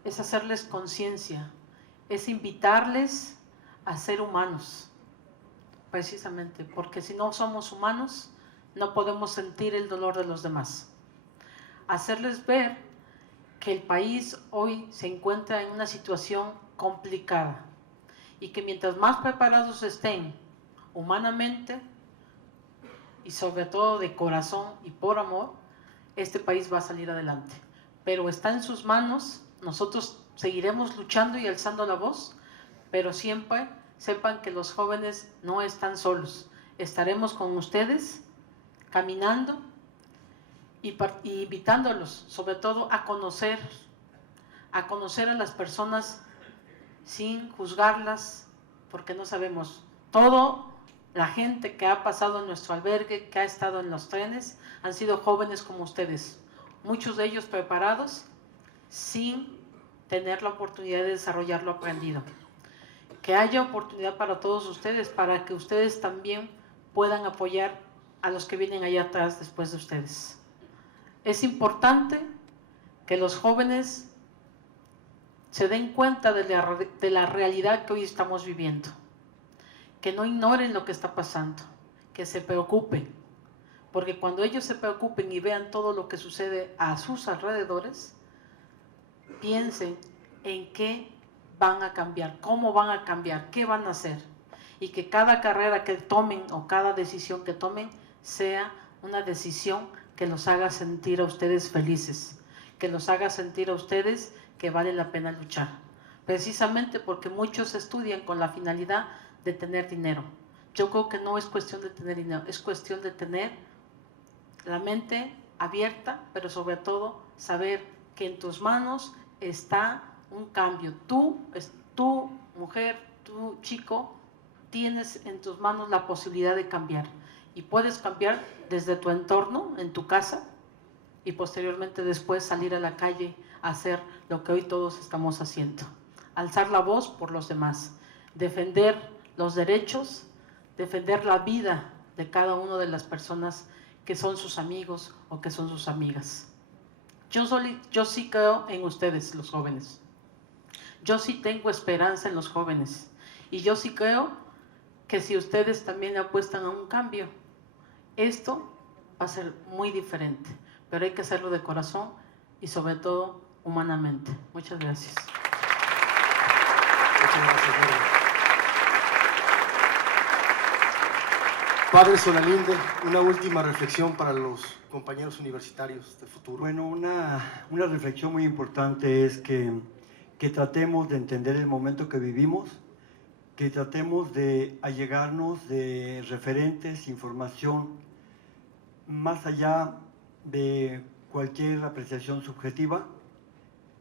es hacerles conciencia, es invitarles a ser humanos, precisamente, porque si no somos humanos, no podemos sentir el dolor de los demás. Hacerles ver que el país hoy se encuentra en una situación complicada y que mientras más preparados estén humanamente y sobre todo de corazón y por amor, este país va a salir adelante. Pero está en sus manos, nosotros seguiremos luchando y alzando la voz, pero siempre sepan que los jóvenes no están solos. Estaremos con ustedes caminando y invitándolos sobre todo a conocer a las personas sin juzgarlas, porque no sabemos. Todo la gente que ha pasado en nuestro albergue, que ha estado en los trenes, han sido jóvenes como ustedes, muchos de ellos preparados sin tener la oportunidad de desarrollar lo aprendido. Que haya oportunidad para todos ustedes, para que ustedes también puedan apoyar a los que vienen allá atrás después de ustedes. Es importante que los jóvenes se den cuenta de la realidad que hoy estamos viviendo, que no ignoren lo que está pasando, que se preocupen, porque cuando ellos se preocupen y vean todo lo que sucede a sus alrededores, piensen en qué van a cambiar, cómo van a cambiar, qué van a hacer, y que cada carrera que tomen o cada decisión que tomen sea una decisión que los haga sentir a ustedes felices, que los haga sentir a ustedes que vale la pena luchar. Precisamente porque muchos estudian con la finalidad de tener dinero. Yo creo que no es cuestión de tener dinero, es cuestión de tener la mente abierta, pero sobre todo saber que en tus manos está un cambio. Tú, mujer, tú, chico, tienes en tus manos la posibilidad de cambiar. Y puedes cambiar desde tu entorno, en tu casa, y posteriormente después salir a la calle a hacer lo que hoy todos estamos haciendo. Alzar la voz por los demás, defender los derechos, defender la vida de cada una de las personas que son sus amigos o que son sus amigas. Yo sí creo en ustedes, los jóvenes. Yo sí tengo esperanza en los jóvenes. Y yo sí creo que si ustedes también apuestan a un cambio, esto va a ser muy diferente. Pero hay que hacerlo de corazón y sobre todo humanamente. Muchas gracias. Muchas gracias, Norma. Padre Solalinde, una última reflexión para los compañeros universitarios de futuro. Bueno, una reflexión muy importante es que tratemos de entender el momento que vivimos, que tratemos de allegarnos de referentes, información, más allá de cualquier apreciación subjetiva,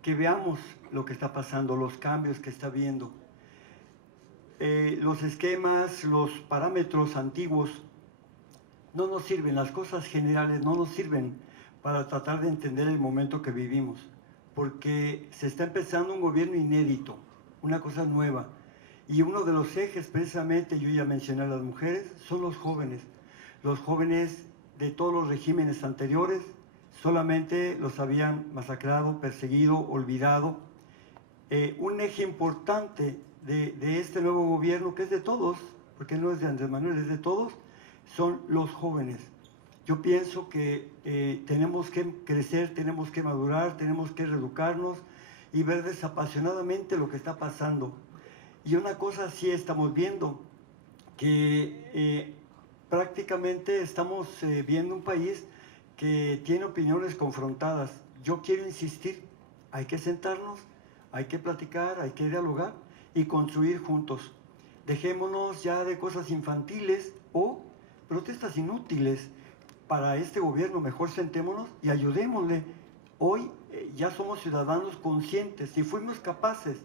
que veamos lo que está pasando, los cambios que está habiendo. Los esquemas, los parámetros antiguos no nos sirven, las cosas generales no nos sirven para tratar de entender el momento que vivimos, porque se está empezando un gobierno inédito, una cosa nueva, y uno de los ejes precisamente, yo ya mencioné a las mujeres, son los jóvenes de todos los regímenes anteriores, solamente los habían masacrado, perseguido, olvidado. Un eje importante de este nuevo gobierno, que es de todos, porque no es de Andrés Manuel, es de todos, son los jóvenes. Yo pienso que tenemos que crecer, tenemos que madurar, tenemos que reeducarnos y ver desapasionadamente lo que está pasando. Y una cosa sí estamos viendo, que prácticamente estamos viendo un país que tiene opiniones confrontadas. Yo quiero insistir, hay que sentarnos, hay que platicar, hay que dialogar y construir juntos. Dejémonos ya de cosas infantiles o protestas inútiles para este gobierno. Mejor sentémonos y ayudémosle. Hoy ya somos ciudadanos conscientes. Si fuimos capaces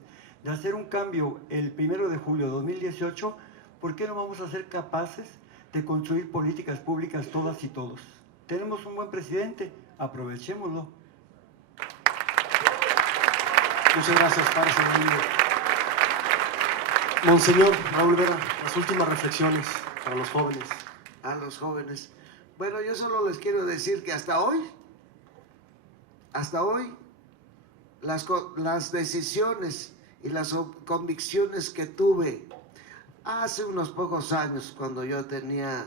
de hacer un cambio el 1 de julio de 2018, ¿por qué no vamos a ser capaces de construir políticas públicas todas y todos? Tenemos un buen presidente, aprovechémoslo. Muchas gracias, Padre Solalinde. Monseñor Raúl Vera, las últimas reflexiones para los jóvenes. A los jóvenes. Bueno, yo solo les quiero decir que hasta hoy, las decisiones y las convicciones que tuve hace unos pocos años, cuando yo tenía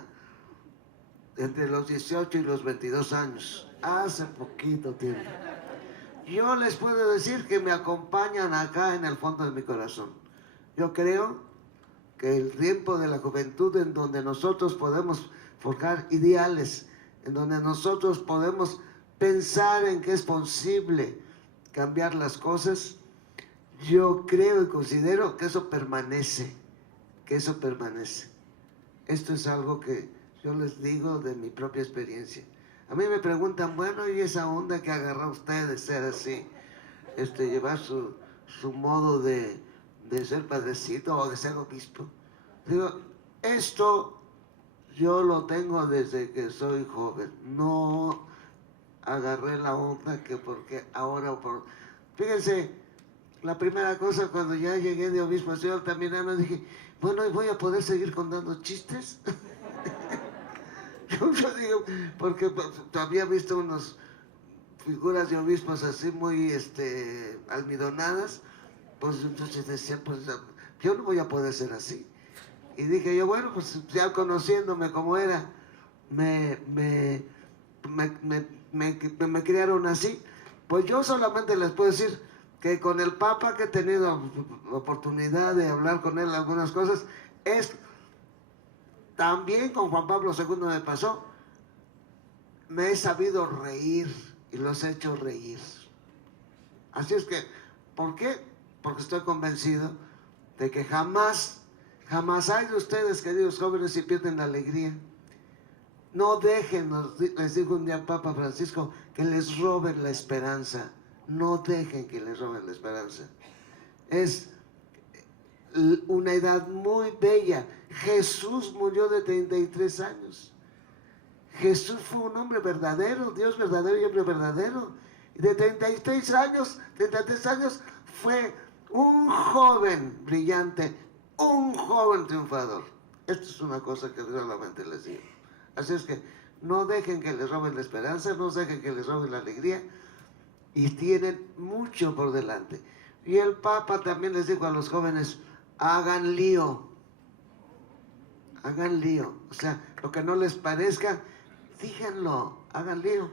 entre los 18 y los 22 años, hace poquito tiempo, yo les puedo decir que me acompañan acá en el fondo de mi corazón. Yo creo que el tiempo de la juventud, en donde nosotros podemos forjar ideales, en donde nosotros podemos pensar en que es posible cambiar las cosas, yo creo y considero que eso permanece, Esto es algo que yo les digo de mi propia experiencia. A mí me preguntan, bueno, ¿y esa onda que agarró usted de ser así? Llevar su modo de ser padrecito o de ser obispo. Digo, esto yo lo tengo desde que soy joven. No agarré la onda que porque ahora... Fíjense, la primera cosa cuando ya llegué de obispo, yo también me dije, bueno, ¿y voy a poder seguir contando chistes? Yo digo, porque había visto unas figuras de obispos así muy almidonadas, pues entonces decía, pues yo no voy a poder ser así. Y dije yo, bueno, pues ya conociéndome como era, me criaron así. Pues yo solamente les puedo decir que con el Papa, que he tenido la oportunidad de hablar con él algunas cosas, también con Juan Pablo II me pasó, me he sabido reír y los he hecho reír. Así es que, ¿por qué? Porque estoy convencido de que jamás hay de ustedes, queridos jóvenes, si pierden la alegría. No dejen, les dijo un día Papa Francisco, que les roben la esperanza. No dejen que les roben la esperanza. Es una edad muy bella. Jesús murió de 33 años. Jesús fue un hombre verdadero, Dios verdadero y hombre verdadero. Y de 33 años fue un joven brillante, un joven triunfador. Esto es una cosa que realmente les digo. Así es que no dejen que les roben la esperanza, no dejen que les roben la alegría, y tienen mucho por delante. Y el Papa también les dijo a los jóvenes, hagan lío. Hagan lío. O sea, lo que no les parezca, díganlo, hagan lío.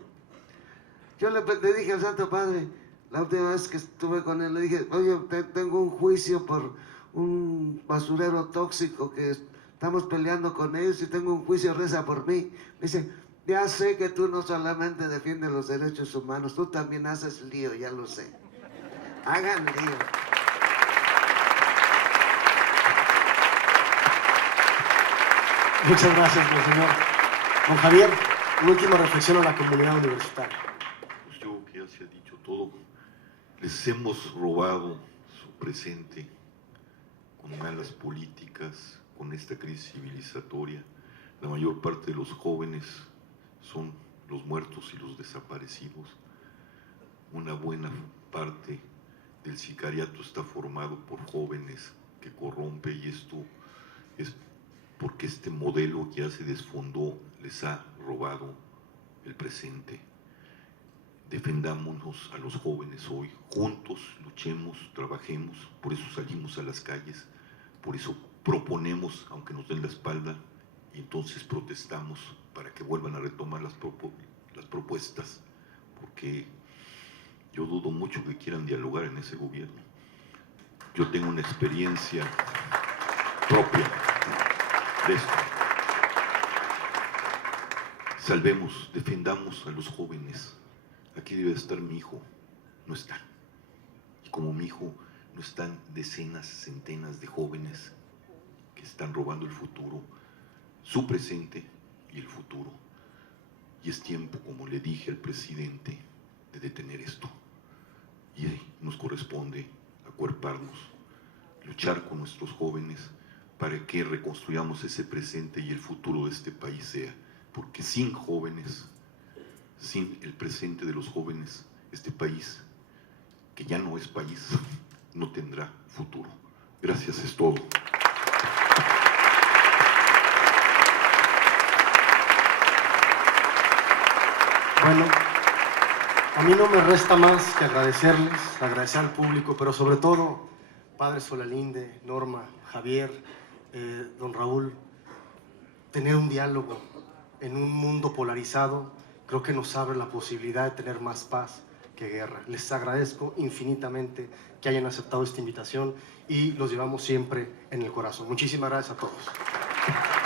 Yo le dije al Santo Padre, la última vez que estuve con él, le dije, oye, tengo un juicio por un basurero tóxico que estamos peleando con ellos y tengo un juicio, reza por mí. Me dice, ya sé que tú no solamente defiendes los derechos humanos, tú también haces lío, ya lo sé. Hagan lío. Muchas gracias, monseñor. Don Javier, una última reflexión a la comunidad universitaria. Pues yo que ya se ha dicho todo, les hemos robado su presente con malas políticas, con esta crisis civilizatoria. La mayor parte de los jóvenes son los muertos y los desaparecidos. Una buena parte del sicariato está formado por jóvenes que corrompe, y esto es porque este modelo que ya se desfondó les ha robado el presente. Defendámonos a los jóvenes hoy, juntos luchemos, trabajemos, por eso salimos a las calles, por eso proponemos, aunque nos den la espalda, y entonces protestamos para que vuelvan a retomar las propuestas, porque yo dudo mucho que quieran dialogar en ese gobierno. Yo tengo una experiencia propia de esto. Salvemos, defendamos a los jóvenes. Aquí debe estar mi hijo, no está. Y como mi hijo, no están decenas, centenas de jóvenes que están robando el futuro, su presente y el futuro. Y es tiempo, como le dije al presidente, de detener esto. Y nos corresponde acuerparnos, luchar con nuestros jóvenes para que reconstruyamos ese presente y el futuro de este país sea. Porque sin jóvenes, sin el presente de los jóvenes, este país, que ya no es país, no tendrá futuro. Gracias, es todo. Bueno, a mí no me resta más que agradecerles, agradecer al público, pero sobre todo, Padre Solalinde, Norma, Javier, don Raúl, tener un diálogo en un mundo polarizado, creo que nos abre la posibilidad de tener más paz que guerra. Les agradezco infinitamente que hayan aceptado esta invitación y los llevamos siempre en el corazón. Muchísimas gracias a todos.